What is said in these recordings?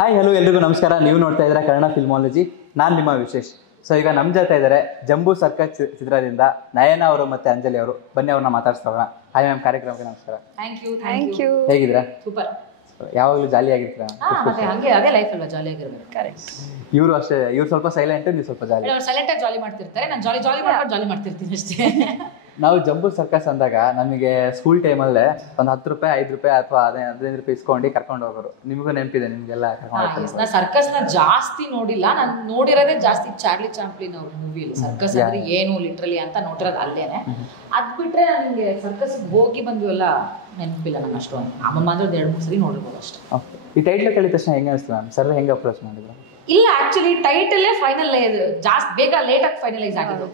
Hi hello ಎಲ್ರಿಗೂ ನಮಸ್ಕಾರ. ನೀವು ನೋಡ್ತಾ ಇದ್ದೀರಾ ಕನ್ನಡ ಫಿಲ್ಮಾಲಜಿ. ನಾನು ನಿಮ್ಮ ವಿಶೇಷ್. ಸೊ ಈಗ ನಮ್ಮ ಜೊತೆ ಇದ್ದಾರೆ ಜಂಬೂ ಸರ್ಕಸ್ ಚಿತ್ರದಿಂದ ನಯನ ಅವರು ಮತ್ತೆ ಅಂಜಲಿ ಅವರು. ಬನ್ನಿ ಅವ್ರನ್ನ ಮಾತಾಡ್ಸೋಣ. ಹಾಯ್ ಮ್ಯಾಮ್, ಕಾರ್ಯಕ್ರಮಕ್ಕೆ ನಮಸ್ಕಾರ. Thank you. ಹೇಗಿದ್ದೀರಾ? ಸೂಪರ್. ಯಾವಾಗಲೂ ಜಾಲಿ ಆಗಿರ್ತೀರಾ? ಮತ್ತೆ ಹಂಗೆ ಅದೇ ಲೈಫ್ ಅಲ್ವಾ, ಜಾಲಿ ಆಗಿರ್ಬೇಕು. ಕರೆಕ್ಟ್. ಇವರು ಅಷ್ಟೇ, ಇವ್ರು ಸ್ವಲ್ಪ ಸೈಲೆಂಟ್, ನೀವು ಸ್ವಲ್ಪ ಜಾಲಿ. ಅವ್ರು ಸೈಲೆಂಟ್ ಆಗಿ ಜಾಲಿ ಮಾಡ್ತಿರ್ತಾರೆ, ನಾನು ಜಾಲಿ ಮಾಡ್ಕೊಂಡು ಜಾಲಿ ಮಾಡ್ತಿರ್ತೀನಿ ಅಷ್ಟೇ. ನಾವು ಜಂಬೂ ಸರ್ಕಸ್ ಅಂದಾಗ ನಮಗೆ ಸ್ಕೂಲ್ ಟೈಮಲ್ಲೇ ಒಂದು 10 ರೂಪಾಯಿ 5 ರೂಪಾಯಿ ಅಥವಾ 15 ರೂಪಾಯಿ ಇಸ್ಕೊಂಡು ಕರ್ಕೊಂಡು ಹೋಗೋರು. ನಿಮಗೂ ನೆನಪಿದೆ? ನಿಮಗೆಲ್ಲ ನಾ ಸರ್ಕಸ್ ನ ಜಾಸ್ತಿ ನೋಡಿಲ್ಲ, ನಾನು ನೋಡಿರೋದೇ ಜಾಸ್ತಿ ಚಾರ್ಲಿ ಚಾಂಪ್ಲಿನ್ ಅವ್ರ ಮೂವಿಲಿ. ಸರ್ಕಸ್ ಅಂದ್ರೆ ಏನು ಲಿಟ್ರಲಿ ಅಂತ ನೋಡಿರೋದು ಅಲ್ಲೇನೆ. ಅದ್ ಬಿಟ್ರೆ ನನಗೆ ಸರ್ಕಸ್ ಹೋಗಿ ಬಂದ್ವಲ್ಲ ನೆನಪಿಲ್ಲ ನಂಗೆ ಅಷ್ಟೊಂದು. ಅಮ್ಮಮ್ಮ ಅಂದ್ರೆ 2-3 ಸರಿ ನೋಡಿರ್ಬೋದು ಅಷ್ಟೇ. ಈ ಟೈಟ್ಲ್ ಕೇಳಿದ ತಕ್ಷಣ ಹೆಂಗೆ ಅನಿಸ್ತು ಮ್ಯಾಮ್? ಸರ್ ಹೆಂಗೆ ಅಪ್ರೋಚ್ ಮಾಡಿದ್ರು? ಇಲ್ಲ, ಆಕ್ಚುಲಿ ಟೈಟಲ್ಲೇ ಫೈನಲ್ ಜಾಸ್ತಿ ಬೇಗ ಲೇಟ್ ಆಗಿ ಫೈನಲೈಸ್ ಆಗಿದ್ದು.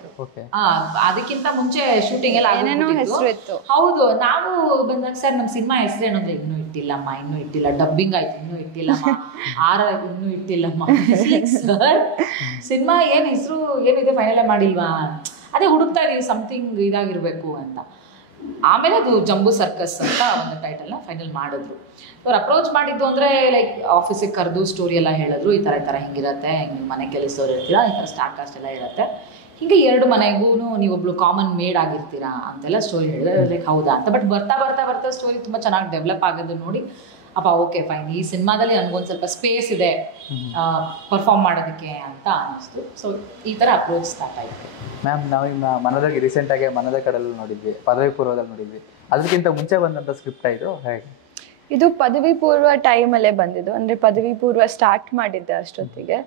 ಅದಕ್ಕಿಂತ ಮುಂಚೆ ಶೂಟಿಂಗ್ ಎಲ್ಲ ಹೌದು. ನಾವು ಬಂದಾಗ ಸರ್ ನಮ್ಮ ಸಿನಿಮಾ ಹೆಸರೇನು ಅಂದ್ರೆ ಇನ್ನೂ ಇಟ್ಟಿಲ್ಲ, ಡಬ್ಬಿಂಗ್ ಆಯ್ತು ಇನ್ನೂ ಇಟ್ಟಿಲ್ಲಮ್ಮ, ಇನ್ನೂ ಇಟ್ಟಿಲ್ಲಮ್ಮ. ಸರ್ ಸಿನಿಮಾ ಏನ್ ಹೆಸರು ಏನಿದೆ ಫೈನಲ್ ಮಾಡಿಲ್ವಾ? ಅದೇ ಹುಡುಕ್ತಾ ಇದೀವಿ, ಸಮಥಿಂಗ್ ಇದಾಗಿರ್ಬೇಕು ಅಂತ. ಆಮೇಲೆ ಅದು ಜಂಬೂ ಸರ್ಕಸ್ ಅಂತ ಒಂದು ಟೈಟಲ್ನ ಫೈನಲ್ ಮಾಡಿದ್ರು. ಅವ್ರು ಅಪ್ರೋಚ್ ಮಾಡಿದ್ದು ಅಂದರೆ ಲೈಕ್ ಆಫೀಸಿಗೆ ಕರೆದು ಸ್ಟೋರಿ ಎಲ್ಲ ಹೇಳಿದ್ರು. ಈ ಥರ ಹಿಂಗಿರತ್ತೆ, ಹಿಂಗೆ ಮನೆ ಕೆಲಸದವ್ರು ಇರ್ತೀರಾ, ಈ ಥರ ಸ್ಟಾರ್ ಕಾಸ್ಟ್ ಎಲ್ಲ ಇರುತ್ತೆ, ಹೀಗೆ 2 ಮನೆಗೂ ನೀವೊಬ್ಳು ಕಾಮನ್ ಮೇಡ್ ಆಗಿರ್ತೀರಾ ಅಂತೆಲ್ಲ ಸ್ಟೋರಿ ಹೇಳಿದ್ರೆ ಲೈಕ್ ಹೌದಾ ಅಂತ. ಬಟ್ ಬರ್ತಾ ಸ್ಟೋರಿ ತುಂಬ ಚೆನ್ನಾಗಿ ಡೆವಲಪ್ ಆಗೋದು ನೋಡಿ ಅಪ್ಪ ಓಕೆ ಫೈನ್, ಈ ಸಿನಿಮಾದಲ್ಲಿ ನನಗೊಂದು ಸ್ವಲ್ಪ ಸ್ಪೇಸ್ ಇದೆ ಪರ್ಫಾರ್ಮ್ ಮಾಡೋದಕ್ಕೆ ಅಂತ ಅನ್ನಿಸ್ತು. ಸೊ ಈ ಥರ ಅಪ್ರೋಚ್ ಸ್ಟಾರ್ಟ್ ಆಯಿತು. ಮ್ಯಾಮ್, ನಾವು ನಿಮ್ಮ ಮನದಾಗಿ ರೀಸೆಂಟಾಗಿ ಮನದ ಕಡಲು ನೋಡಿದ್ವಿ, ಪದವಿ ಪೂರ್ವದಲ್ಲಿ ನೋಡಿದ್ವಿ. ಅದಕ್ಕಿಂತ ಮುಂಚೆ ಬಂದಂಥ ಸ್ಕ್ರಿಪ್ಟ್ ಇದು ಹೇಗೆ? ಇದು ಪದವಿ ಪೂರ್ವ ಟೈಮಲ್ಲೇ ಬಂದಿದ್ದು, ಅಂದರೆ ಪದವಿ ಪೂರ್ವ ಸ್ಟಾರ್ಟ್ ಮಾಡಿದ್ದೆ ಅಷ್ಟೊತ್ತಿಗೆ.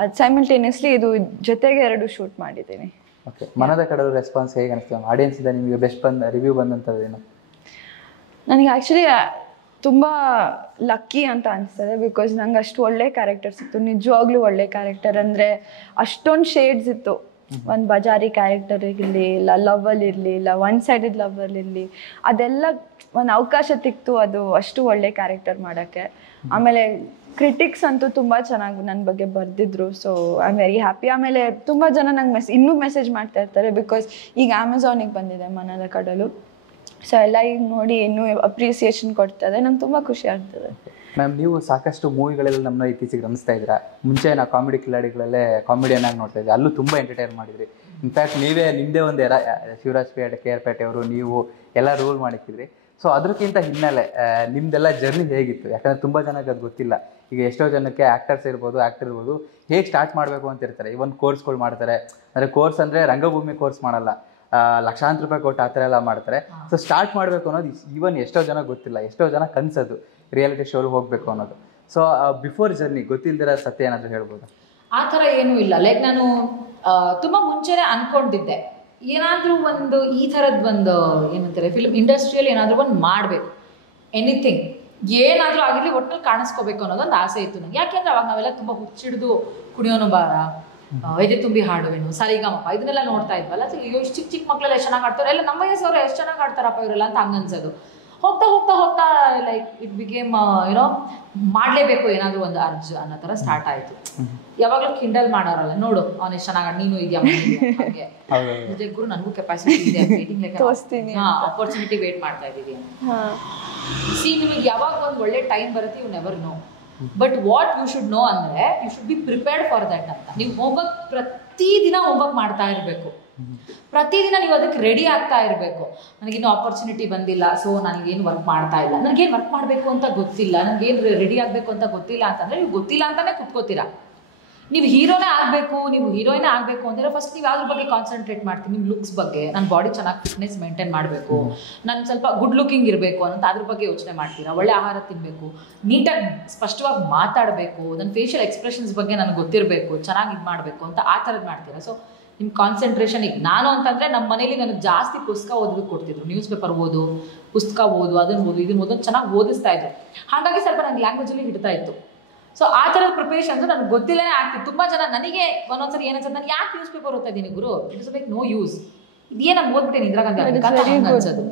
ಅದು ಸೈಮಲ್ಟೇನಿಯಸ್ಲಿ ಇದು ಜೊತೆಗೆ 2 ಶೂಟ್ ಮಾಡಿದ್ದೀನಿ. ಓಕೆ, ಮನದ ಕಡಲು ರೆಸ್ಪಾನ್ಸ್ ಹೇಗೆ ಅನಿಸ್ತು ಮ್ಯಾಮ್? ಆಡಿಯನ್ಸಿಂದ ನಿಮಗೆ ಬೆಸ್ಟ್ ರಿವ್ಯೂ ಬಂದಂಥದ್ದೇನು? ನನಗೆ ಆ್ಯಕ್ಚುಲಿ ತುಂಬ ಲಕ್ಕಿ ಅಂತ ಅನಿಸ್ತದೆ. ಬಿಕಾಸ್ ನಂಗೆ ಅಷ್ಟು ಒಳ್ಳೆ ಕ್ಯಾರೆಕ್ಟರ್ಸ್ ಇತ್ತು, ನಿಜವಾಗ್ಲೂ ಒಳ್ಳೆ ಕ್ಯಾರೆಕ್ಟರ್. ಅಂದರೆ ಅಷ್ಟೊಂದು ಶೇಡ್ಸ್ ಇತ್ತು. ಒಂದು ಬಜಾರಿ ಕ್ಯಾರೆಕ್ಟರ್ ಇರಲಿ, ಇಲ್ಲ ಲವ್ವಲ್ಲಿ ಇರಲಿ, ಇಲ್ಲ ಒನ್ ಸೈಡೆಡ್ ಲವ್ವಲ್ಲಿ ಇರಲಿ, ಅದೆಲ್ಲ ಒಂದು ಅವಕಾಶ ಸಿಕ್ತು. ಅದು ಅಷ್ಟು ಒಳ್ಳೆ ಕ್ಯಾರೆಕ್ಟರ್ ಮಾಡೋಕ್ಕೆ. ಆಮೇಲೆ ಕ್ರಿಟಿಕ್ಸ್ ಅಂತೂ ತುಂಬ ಚೆನ್ನಾಗಿ ನನ್ನ ಬಗ್ಗೆ ಬರೆದಿದ್ರು. So I am very happy. ಆಮೇಲೆ ತುಂಬ ಜನ ನಂಗೆ ಇನ್ನೂ ಮೆಸೇಜ್ ಮಾಡ್ತಾ ಇರ್ತಾರೆ. ಬಿಕಾಸ್ ಈಗ ಅಮೆಝಾನಿಗೆ ಬಂದಿದೆ ಮನದ ಕಡಲು. ಸೊ ಎಲ್ಲ ಈಗ ನೋಡಿ ಇನ್ನೂ ಅಪ್ರಿಸಿಯೇಷನ್ ಕೊಡ್ತದೆ, ನಂಗೆ ತುಂಬ ಖುಷಿ ಆಗ್ತದೆ. ಮ್ಯಾಮ್, ನೀವು ಸಾಕಷ್ಟು ಮೂವಿಗಳೆಲ್ಲ ನಮ್ಮನ್ನ ಇತ್ತೀಚೆಗೆ ಗಮನಿಸ್ತಾ ಇದ್ದೀರಾ. ಮುಂಚೆ ನಾವು ಕಾಮಿಡಿ ಕಿಲಾಡಿಗಳಲ್ಲೇ ಕಾಮಿಡಿಯನ್ ಆಗಿ ನೋಡ್ತಾ ಇದ್ದೆ, ಅಲ್ಲೂ ತುಂಬ ಎಂಟರ್ಟೈನ್ ಮಾಡಿದ್ರಿ. ಇನ್ಫ್ಯಾಕ್ಟ್ ನಿಮ್ಮದೇ ಒಂದು ಶಿವರಾಜ್ ಪೇಟೆ, KR ಪೇಟೆ ಅವರು ನೀವು ಎಲ್ಲ ರೋಲ್ ಮಾಡಿದ್ರಿ. ಸೊ ಅದಕ್ಕಿಂತ ಹಿನ್ನೆಲೆ ನಿಮ್ಮದೆಲ್ಲ ಜರ್ನಿ ಹೇಗಿತ್ತು? ಯಾಕಂದರೆ ತುಂಬ ಜನಕ್ಕೆ ಅದು ಗೊತ್ತಿಲ್ಲ. ಈಗ ಎಷ್ಟೋ ಜನಕ್ಕೆ ಆ್ಯಕ್ಟರ್ ಇರ್ಬೋದು ಹೇಗೆ ಸ್ಟಾರ್ಟ್ ಮಾಡಬೇಕು ಅಂತ ಇರ್ತಾರೆ. ಇವನ್ ಕೋರ್ಸ್ಗಳು ಮಾಡ್ತಾರೆ. ಅಂದರೆ ಕೋರ್ಸ್ ಅಂದರೆ ರಂಗಭೂಮಿ ಕೋರ್ಸ್ ಮಾಡಲ್ಲ, ಲಕ್ಷಾಂತರ ರೂಪಾಯಿ ಕೊಟ್ಟು ಆ ಥರ ಎಲ್ಲ ಮಾಡ್ತಾರೆ. ಸೊ ಸ್ಟಾರ್ಟ್ ಮಾಡಬೇಕು ಅನ್ನೋದು ಈವನ್ ಎಷ್ಟೋ ಜನ ಗೊತ್ತಿಲ್ಲ. ಎಷ್ಟೋ ಜನ ಕನಸದು ರಿಯಾಲಿಟಿ ಶೋರು ಹೋಗಬೇಕು ಅನ್ನೋದು. ಸೊ ಬಿಫೋರ್ ಜರ್ನಿ ಗೊತ್ತಿಲ್ದಿರ ಸತ್ಯ ಏನಾದರೂ ಹೇಳ್ಬೋದು? ಆ ಥರ ಏನೂ ಇಲ್ಲ. ಲೈಕ್ ನಾನು ತುಂಬ ಮುಂಚೆನೇ ಅಂದ್ಕೊಂಡಿದ್ದೆ, ಏನಾದರೂ ಒಂದು ಈ ಥರದ್ದು ಒಂದು ಏನಂತಾರೆ ಫಿಲ್ಮ್ ಇಂಡಸ್ಟ್ರಿಯಲ್ಲಿ ಏನಾದರೂ ಒಂದು ಮಾಡಬೇಕು, ಎನಿಥಿಂಗ್ ಏನಾದರೂ ಆಗಿರಲಿ ಒಟ್ಟಿನಲ್ಲಿ ಕಾಣಿಸ್ಕೋಬೇಕು ಅನ್ನೋದೊಂದು ಆಸೆ ಇತ್ತು ನನಗೆ. ಯಾಕೆಂದರೆ ಅವಾಗ ನಾವೆಲ್ಲ ತುಂಬ ಹುಚ್ಚಿಡ್ದು ಕುಣಿಯೋನು ಬಾರ, ಎದೆ ತುಂಬಿ ಹಾಡುವೆನು, ಸರಿಗಮಪ ಇದನ್ನೆಲ್ಲ ನೋಡ್ತಾ ಇದ್ವಲ್ಲ. ಇಷ್ಟು ಚಿಕ್ಕ ಮಕ್ಕಳೆಲ್ಲ ಎಷ್ಟು ಚೆನ್ನಾಗಿ ಆಡ್ತಾರೆ, ಎಲ್ಲ ನಮ್ಮ ವಯಸ್ಸವರು ಎಷ್ಟು ಚೆನ್ನಾಗಿ ಆಡ್ತಾರಪ್ಪ ಇವರೆಲ್ಲ ಅಂತ ಹಂಗನ್ಸೋದು. ಹೋಗ್ತಾ ಲೈಕ್ ಇಟ್ ಬಿಗೇಮ್ ಏನೋ ಮಾಡಲೇಬೇಕು ಏನಾದರೂ ಒಂದು ಅರ್ಜ್ ಅನ್ನೋ ಥರ ಸ್ಟಾರ್ಟ್ ಆಯಿತು. ಯಾವಾಗಲೂ ಕಿಂಡಲ್ ಮಾಡೋರಲ್ಲ, ನೋಡು ಅವ್ನು ಎಷ್ಟು ಚೆನ್ನಾಗಿ ನೀನು ಇದೆಯಾ ಹಾಗೆ ಜೊತೆ ಗುರು ನನಗೂ ಕೆಪಾಸಿಟಿ ಇದೆ, ವೇಟಿಂಗ್ ಆಪರ್ಚುನಿಟಿ ವೇಟ್ ಮಾಡ್ತಾ ಇದ್ದೀವಿ ಅಂತ. ಸಿ, ನಿಮಗೆ ಯಾವಾಗ ಒಂದು ಒಳ್ಳೆ ಟೈಮ್ ಬರುತ್ತೆ, you never know. But what you should know ಅಂದರೆ you should be prepared for that ಅಂತ. ನೀವು ಹೋಮ್ವರ್ಕ್ ಪ್ರತಿದಿನ ಹೋಮ್ವರ್ಕ್ ಮಾಡ್ತಾ ಇರಬೇಕು, ಪ್ರತಿದಿನ ನೀವು ಅದಕ್ಕೆ ರೆಡಿ ಆಗ್ತಾ ಇರಬೇಕು. ನನಗಿನ್ನೂ ಆಪರ್ಚುನಿಟಿ ಬಂದಿಲ್ಲ, ಸೊ ನನಗೇನು ವರ್ಕ್ ಮಾಡ್ತಾ ಇಲ್ಲ, ನನಗೇನು ವರ್ಕ್ ಮಾಡಬೇಕು ಅಂತ ಗೊತ್ತಿಲ್ಲ, ನನಗೇನು ರೆಡಿ ಆಗಬೇಕು ಅಂತ ಗೊತ್ತಿಲ್ಲ ಅಂತಂದರೆ ನೀವು ಗೊತ್ತಿಲ್ಲ ಅಂತಲೇ ಕುತ್ಕೋತೀರಾ. ನೀವು ಹೀರೋನೇ ಆಗಬೇಕು, ನೀವು ಹೀರೋಯಿನೇ ಆಗಬೇಕು ಅಂದರೆ ಫಸ್ಟ್ ನೀವು ಯಾವ್ದ್ರ ಬಗ್ಗೆ ಕಾನ್ಸಂಟ್ರೇಟ್ ಮಾಡ್ತೀನಿ? ನಿಮ್ಮ ಲುಕ್ಸ್ ಬಗ್ಗೆ, ನನ್ನ ಬಾಡಿ ಚೆನ್ನಾಗಿ ಫಿಟ್ನೆಸ್ ಮೇಂಟೈನ್ ಮಾಡಬೇಕು, ನಾನು ಸ್ವಲ್ಪ ಗುಡ್ ಲುಕಿಂಗ್ ಇರಬೇಕು ಅಂತ ಅದ್ರ ಬಗ್ಗೆ ಯೋಚನೆ ಮಾಡ್ತೀರಾ. ಒಳ್ಳೆ ಆಹಾರ ತಿನ್ನಬೇಕು, ನೀಟಾಗಿ ಸ್ಪಷ್ಟವಾಗಿ ಮಾತಾಡಬೇಕು, ನನ್ನ ಫೇಶಿಯಲ್ ಎಕ್ಸ್ಪ್ರೆಷನ್ಸ್ ಬಗ್ಗೆ ನನಗೆ ಗೊತ್ತಿರಬೇಕು, ಚೆನ್ನಾಗಿ ಇದು ಮಾಡಬೇಕು ಅಂತ ಆ ಥರದ್ದು ಮಾಡ್ತೀರಾ. ಸೊ ನಿಮ್ಮ ಕಾನ್ಸಂಟ್ರೇಷನ್ ಈಗ ನಾನು ಅಂತಂದರೆ ನಮ್ಮ ಮನೇಲಿ ನನಗೆ ಜಾಸ್ತಿ ಪುಸ್ತಕ ಓದೋದಕ್ಕೆ ಕೊಡ್ತಿದ್ರು. ನ್ಯೂಸ್ ಪೇಪರ್ ಓದು, ಪುಸ್ತಕ ಓದು, ಅದನ್ನು ಓದು, ಇದನ್ನು ಓದೋದು ಚೆನ್ನಾಗಿ ಓದಿಸ್ತಾ ಇದ್ರು. ಹಾಗಾಗಿ ಸ್ವಲ್ಪ ನನಗೆ ಲ್ಯಾಂಗ್ವೇಜಲ್ಲಿ ಹಿಡ್ತಾ ಇತ್ತು. ಸೊ ಆ ಥರದ ಪ್ರಿಪರೇಷನ್ಸು ನನಗೆ ಗೊತ್ತಿಲ್ಲೇ ಆಗ್ತಿತ್ತು. ತುಂಬ ಜನ ನನಗೆ ಒಂದೊಂದ್ಸರಿ ಏನನ್ಸತ್ತೆ, ನಾನು ಯಾಕೆ ನ್ಯೂಸ್ ಪೇಪರ್ ಓದ್ತಾ ಇದ್ದೀನಿ ಗುರು, it is like no use, ಇದೇನು ಓದ್ಬಿಟ್ಟೇನೆ ಇಂದಿರಾ ಗಾಂಧಿ ಅನ್ಸೋದು.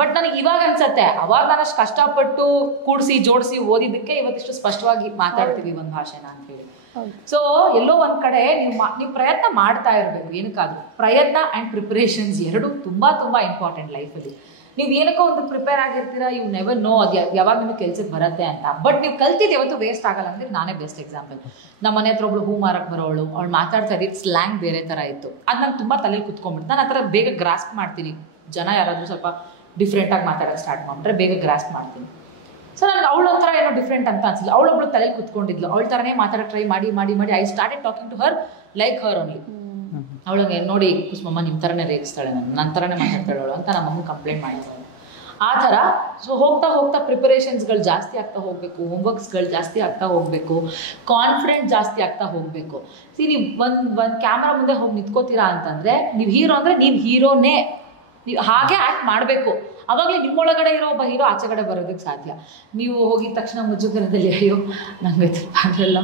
ಬಟ್ ನನಗೆ ಇವಾಗ ಅನ್ಸತ್ತೆ, ಅವಾಗ ನಾನು ಅಷ್ಟು ಕಷ್ಟಪಟ್ಟು ಕೂಡಿಸಿ ಜೋಡಿಸಿ ಓದಿದ್ದಕ್ಕೆ ಇವತ್ತಿಷ್ಟು ಸ್ಪಷ್ಟವಾಗಿ ಮಾತಾಡ್ತೀವಿ ಒಂದು ಭಾಷೆನ ಅಂತ ಹೇಳಿ. ಸೊ ಎಲ್ಲೋ ಒಂದ್ ಕಡೆ ನೀವು ಪ್ರಯತ್ನ ಮಾಡ್ತಾ ಇರಬೇಕು. ಏನಕ್ಕಾದ್ರೂ ಪ್ರಯತ್ನ ಆ್ಯಂಡ್ ಪ್ರಿಪರೇಷನ್ಸ್ 2 ತುಂಬಾ ಇಂಪಾರ್ಟೆಂಟ್ ಲೈಫಲ್ಲಿ. ನೀವು ಏನಕ್ಕೋ ಒಂದು ಪ್ರಿಪೇರ್ ಆಗಿರ್ತೀರಾ, ಯು ನೆವರ್ ನೋ ಅದು ಯಾವಾಗ ನಿಮಗೆ ಕೆಲ್ಸಕ್ಕೆ ಬರುತ್ತೆ ಅಂತ. ಬಟ್ ನೀವು ಕಲ್ತಿದ್ದು ಯಾವತ್ತು ವೇಸ್ಟ್ ಆಗಲ್ಲ ಅಂದ್ರೆ ನಾನೇ ಬೆಸ್ಟ್ ಎಕ್ಸಾಂಪಲ್. ನಮ್ಮ ಮನೆ ಹತ್ರ ಒಬ್ಳು ಹೂ ಮಾರಕ್ಕೆ ಬರೋಳು, ಅವಳು ಮಾತಾಡ್ತಾ ಇದ್ದಿದ್ದು ಸ್ಲ್ಯಾಂಗ್ ಬೇರೆ ಥರ ಇತ್ತು. ಅದು ನಂಗೆ ತುಂಬ ತಲೆಯಲ್ಲಿ ಕುತ್ಕೊಂಡ್ಬಿಟ್ಟು ನಾನು ಆ ಥರ ಬೇಗ ಗ್ರಾಸ್ಪ್ ಮಾಡ್ತೀನಿ. ಜನ ಯಾರಾದರೂ ಸ್ವಲ್ಪ ಡಿಫ್ರೆಂಟಾಗಿ ಮಾತಾಡೋಕ್ಕೆ ಸ್ಟಾರ್ಟ್ ಮಾಡಿದ್ರೆ ಬೇಗ ಗ್ರಾಸ್ಪ್ ಮಾಡ್ತೀನಿ. ಸೊ ನನಗೆ ಅವಳೊಂಥರ ಏನೋ ಡಿಫ್ರೆಂಟ್ ಅಂತ ಅನ್ಸಿಲ್ಲ. ಅವಳೊಬ್ಳು ತಲೆಯಲ್ಲಿ ಕುತ್ಕೊಂಡಿದ್ಲು, ಅವಳ ಥರನೇ ಮಾತಾಡೋಕ್ಕೆ ಟ್ರೈ ಮಾಡಿ I started talking to her like her only. ಅವಳಿಗೆ ನೋಡಿ ಕುಸುಮಮ್ಮ ನಿಮ್ಮ ಥರನೇ ರೇಗಿಸ್ತಾಳೆ, ನನ್ನ ಥರನೇ ಮಾತಾಡ್ತಾಳೆ ಅವಳು ಅಂತ ನಮ್ಮ ಅಮ್ಮ ಕಂಪ್ಲೇಂಟ್ ಮಾಡಿದ್ದಾಳೆ. ಆ ಥರ ಸೊ ಹೋಗ್ತಾ ಹೋಗ್ತಾ ಪ್ರಿಪರೇಷನ್ಸ್ಗಳು ಜಾಸ್ತಿ ಆಗ್ತಾ ಹೋಗಬೇಕು, ಹೋಮ್ವರ್ಕ್ಸ್ಗಳು ಜಾಸ್ತಿ ಆಗ್ತಾ ಹೋಗಬೇಕು, ಕಾನ್ಫಿಡೆಂಟ್ ಜಾಸ್ತಿ ಆಗ್ತಾ ಹೋಗಬೇಕು. ನೀವು ಒಂದು ಕ್ಯಾಮ್ರಾ ಮುಂದೆ ಹೋಗಿ ನಿಂತ್ಕೋತೀರಾ ಅಂತಂದರೆ ನೀವು ಹೀರೋ ಅಂದರೆ ನೀವು ಹೀರೋನೇ, ನೀವು ಹಾಗೆ ಆ್ಯಕ್ಟ್ ಮಾಡಬೇಕು. ಆವಾಗಲೇ ನಿಮ್ಮೊಳಗಡೆ ಇರೋ ಒಬ್ಬ ಹೀರೋ ಆಚೆಗಡೆ ಬರೋದಕ್ಕೆ ಸಾಧ್ಯ. ನೀವು ಹೋಗಿದ ತಕ್ಷಣ ಮುಜುಗರದಲ್ಲಿ ಅಯ್ಯೋ ನಂಗೆ ಆಗಲ್ಲ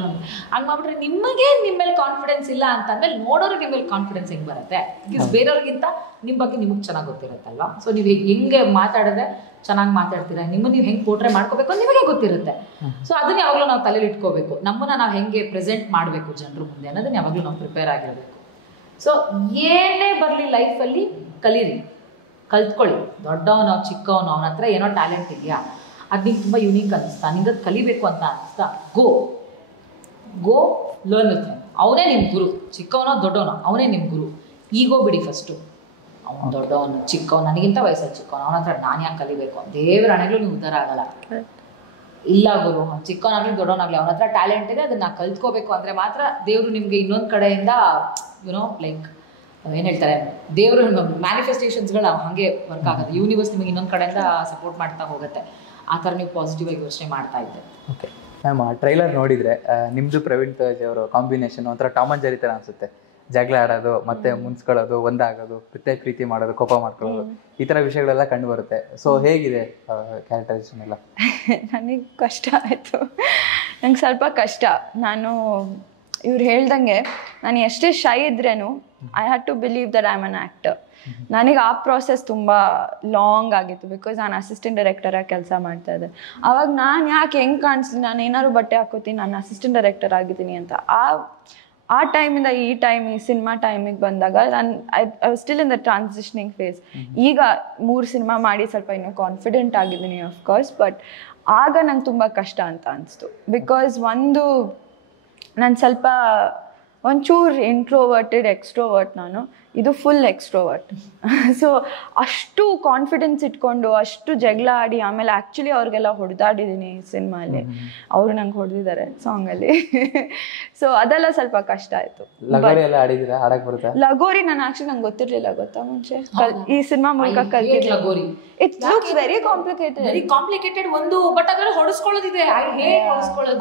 ಹಂಗೆ ಮಾಡ್ಬಿಟ್ರೆ ನಿಮಗೆ ನಿಮ್ಮ ಮೇಲೆ ಕಾನ್ಫಿಡೆನ್ಸ್ ಇಲ್ಲ ಅಂತಂದ್ಮೇಲೆ ನೋಡೋರಿಗೆ ನಿಮ್ಮ ಮೇಲೆ ಕಾನ್ಫಿಡೆನ್ಸ್ ಹೆಂಗೆ ಬರುತ್ತೆ? ಬಿಕಾಸ್ ಬೇರೆಯವ್ರಿಗಿಂತ ನಿಮ್ಮ ಬಗ್ಗೆ ನಿಮಗೆ ಚೆನ್ನಾಗಿ ಗೊತ್ತಿರುತ್ತಲ್ವಾ. ಸೊ ನೀವು ಹೆಂಗೆ ಮಾತಾಡಿದ್ರೆ ಚೆನ್ನಾಗಿ ಮಾತಾಡ್ತೀರಾ, ನಿಮ್ಮನ್ನು ನೀವು ಹೆಂಗೆ ಪೋಟ್ರೆ ಮಾಡ್ಕೋಬೇಕು ಅಂತ ನಿಮಗೆ ಗೊತ್ತಿರುತ್ತೆ. ಸೊ ಅದನ್ನ ಯಾವಾಗಲೂ ನಾವು ತಲೆಯಲ್ಲಿ ಇಟ್ಕೋಬೇಕು. ನಮ್ಮನ್ನು ನಾವು ಹೆಂಗೆ ಪ್ರೆಸೆಂಟ್ ಮಾಡಬೇಕು ಜನರ ಮುಂದೆ ಅನ್ನೋದನ್ನ ಯಾವಾಗಲೂ ನಾವು ಪ್ರಿಪೇರ್ ಆಗಿರಬೇಕು. ಸೊ ಏನೇ ಬರಲಿ ಲೈಫಲ್ಲಿ ಕಲೀರಿ, ಕಲ್ತ್ಕೊಳ್ಳಿ. ದೊಡ್ಡವನು ಚಿಕ್ಕವನು ಅವನ ಹತ್ರ ಏನೋ ಟ್ಯಾಲೆಂಟ್ ಇದೆಯಾ, ಅದು ನಿಂಗೆ ತುಂಬ ಯುನೀಕ್ ಅನ್ನಿಸ್ತಾ, ನಿಂಗೆ ಅದು ಕಲಿಬೇಕು ಅಂತ ಅನ್ನಿಸ್ತಾ, ಗೋ ಲರ್ನ್ ವಿತ್ ಹಿಮ್. ಅವನೇ ನಿಮ್ಮ ಗುರು. ಚಿಕ್ಕವನೋ ದೊಡ್ಡವನೋ ಅವನೇ ನಿಮ್ಮ ಗುರು. ಈಗೋ ಬಿಡಿ ಫಸ್ಟು. ಅವನು ದೊಡ್ಡವನು ಚಿಕ್ಕವನು, ನನಗಿಂತ ವಯಸ್ಸಲ್ಲಿ ಚಿಕ್ಕವನು, ಅವನ ಹತ್ರ ನಾನು ಯಾಕೆ ಕಲಿಬೇಕು? ದೇವ್ರ ಹಣೆಗಳು ನೀವು ಉದ್ಧಾರ ಆಗಲ್ಲ. ಇಲ್ಲ ಗುರು, ಚಿಕ್ಕವನಾಗಲಿ ದೊಡ್ಡವನಾಗಲಿ ಅವನ ಹತ್ರ ಟ್ಯಾಲೆಂಟ್ ಇದೆ, ಅದನ್ನು ಕಲ್ತ್ಕೋಬೇಕು ಅಂದರೆ ಮಾತ್ರ ದೇವರು ನಿಮಗೆ ಇನ್ನೊಂದು ಕಡೆಯಿಂದ ಯುನೋ ಲೈಕ್ ಏನು ಹೇಳ್ತಾರೆ, ದೇವರು ಮ್ಯಾನಿಫೆಸ್ಟೇಷನ್ಸ್ಗಳು ಹಾಗೆ ವರ್ಕ್ ಆಗುತ್ತೆ. ಯೂನಿವರ್ಸ್ ನಿಮಗೆ ಇನ್ನೊಂದು ಕಡೆಯಿಂದ ಸಪೋರ್ಟ್ ಮಾಡ್ತಾ ಹೋಗುತ್ತೆ. ಆ ಥರ ನೀವು ಪಾಸಿಟಿವ್ ಆಗಿ ಯೋಚನೆ ಮಾಡ್ತಾ ಇದ್ದೆ. ಓಕೆ ಮ್ಯಾಮ್, ಆ ಟ್ರೈಲರ್ ನೋಡಿದರೆ ನಿಮ್ಮದು ಪ್ರವೀಣ್ ತೇಜ್ ಅವರು ಕಾಂಬಿನೇಷನ್ ಒಂಥರ ಟಾಮ್ ಅಂಡ್ ಜೆರ್ರಿ ಥರ ಅನಿಸುತ್ತೆ. ಜಗಳ ಆಡೋದು, ಮತ್ತೆ ಮುನ್ಸ್ಕೊಳ್ಳೋದು, ಒಂದಾಗೋದು, ಪ್ರೀತಿ ಮಾಡೋದು, ಕೋಪ ಮಾಡ್ಕೊಳ್ಳೋದು, ಈ ಥರ ವಿಷಯಗಳೆಲ್ಲ ಕಂಡು ಬರುತ್ತೆ. ಸೊ ಹೇಗಿದೆ ಕ್ಯಾರೆಕ್ಟರೈಸೇಷನ್ ಎಲ್ಲ? ನನಗೆ ಕಷ್ಟ ಆಯಿತು, ನಂಗೆ ಸ್ವಲ್ಪ ಕಷ್ಟ. ನಾನು ಇವ್ರು ಹೇಳ್ದಂಗೆ ನಾನು ಎಷ್ಟೇ ಶೈ ಇದ್ರೇನು I had to believe that I am an actor. ನನಗೆ ಆ ಪ್ರಾಸೆಸ್ ತುಂಬ ಲಾಂಗ್ ಆಗಿತ್ತು. ಬಿಕಾಸ್ ನಾನು ಅಸಿಸ್ಟೆಂಟ್ ಡೈರೆಕ್ಟರಾಗಿ ಕೆಲಸ ಮಾಡ್ತಾ ಇದ್ದೆ. ಆವಾಗ ನಾನು ಯಾಕೆ ಹೆಂಗೆ ಕಾಣಿಸ್ಲಿ, ನಾನು ಏನಾದ್ರು ಬಟ್ಟೆ ಹಾಕೋತೀನಿ, ನಾನು ಅಸಿಸ್ಟೆಂಟ್ ಡೈರೆಕ್ಟರ್ ಆಗಿದ್ದೀನಿ ಅಂತ. ಆ ಟೈಮಿಂದ ಈ ಸಿನಿಮಾ ಟೈಮಿಗೆ ಬಂದಾಗ ನಾನು I still in the transitioning phase. ಈಗ 3 ಸಿನಿಮಾ ಮಾಡಿ ಸ್ವಲ್ಪ ಇನ್ನೂ ಕಾನ್ಫಿಡೆಂಟ್ ಆಗಿದ್ದೀನಿ ಆಫ್ಕೋರ್ಸ್. ಬಟ್ ಆಗ ನಂಗೆ ತುಂಬ ಕಷ್ಟ ಅಂತ ಅನಿಸ್ತು. ಬಿಕಾಸ್ ನಾನು ಸ್ವಲ್ಪ ಒಂಚೂರು ಇಂಟ್ರೋವರ್ಟೆಡ್ ಎಕ್ಸ್ಟ್ರೋವರ್ಟ್, ನಾನು ಇದು ಫುಲ್ ಎಕ್ಸ್ಟ್ರೋವರ್ಟ್. ಸೊ ಅಷ್ಟು ಕಾನ್ಫಿಡೆನ್ಸ್ ಇಟ್ಕೊಂಡು ಅಷ್ಟು ಜಗಳ ಆಡಿ ಆಮೇಲೆ ಆ್ಯಕ್ಚುಲಿ ಅವ್ರಿಗೆಲ್ಲ ಹೊಡೆದಾಡಿದ್ದೀನಿ ಸಿನಿಮಾಲಿ. ಅವರು ನಂಗೆ ಹೊಡೆದಿದ್ದಾರೆ ಸಾಂಗಲ್ಲಿ. ಸೊ ಅದೆಲ್ಲ ಸ್ವಲ್ಪ ಕಷ್ಟ ಆಯಿತು. ಲಗೋರಿ ನಾನು ಆ್ಯಕ್ಚುಲಿ ನಂಗೆ ಗೊತ್ತಿರಲಿಲ್ಲ, ಗೊತ್ತಾ ಮುಂಚೆ ಈ ಸಿನಿಮಾ ಮೂಲಕ ಕಲ್ತಿದ್ದೆ ಲಗೋರಿ. ಇಟ್ ಲುಕ್ಸ್ ವೆರಿ ಕಾಂಪ್ಲಿಕೇಟೆಡ್ ಒಂದು, ಬಟ್ ಅದ್ರಲ್ಲಿ ಹೊಡೆಸ್ಕೊಳ್ಳೋದಿದೆ.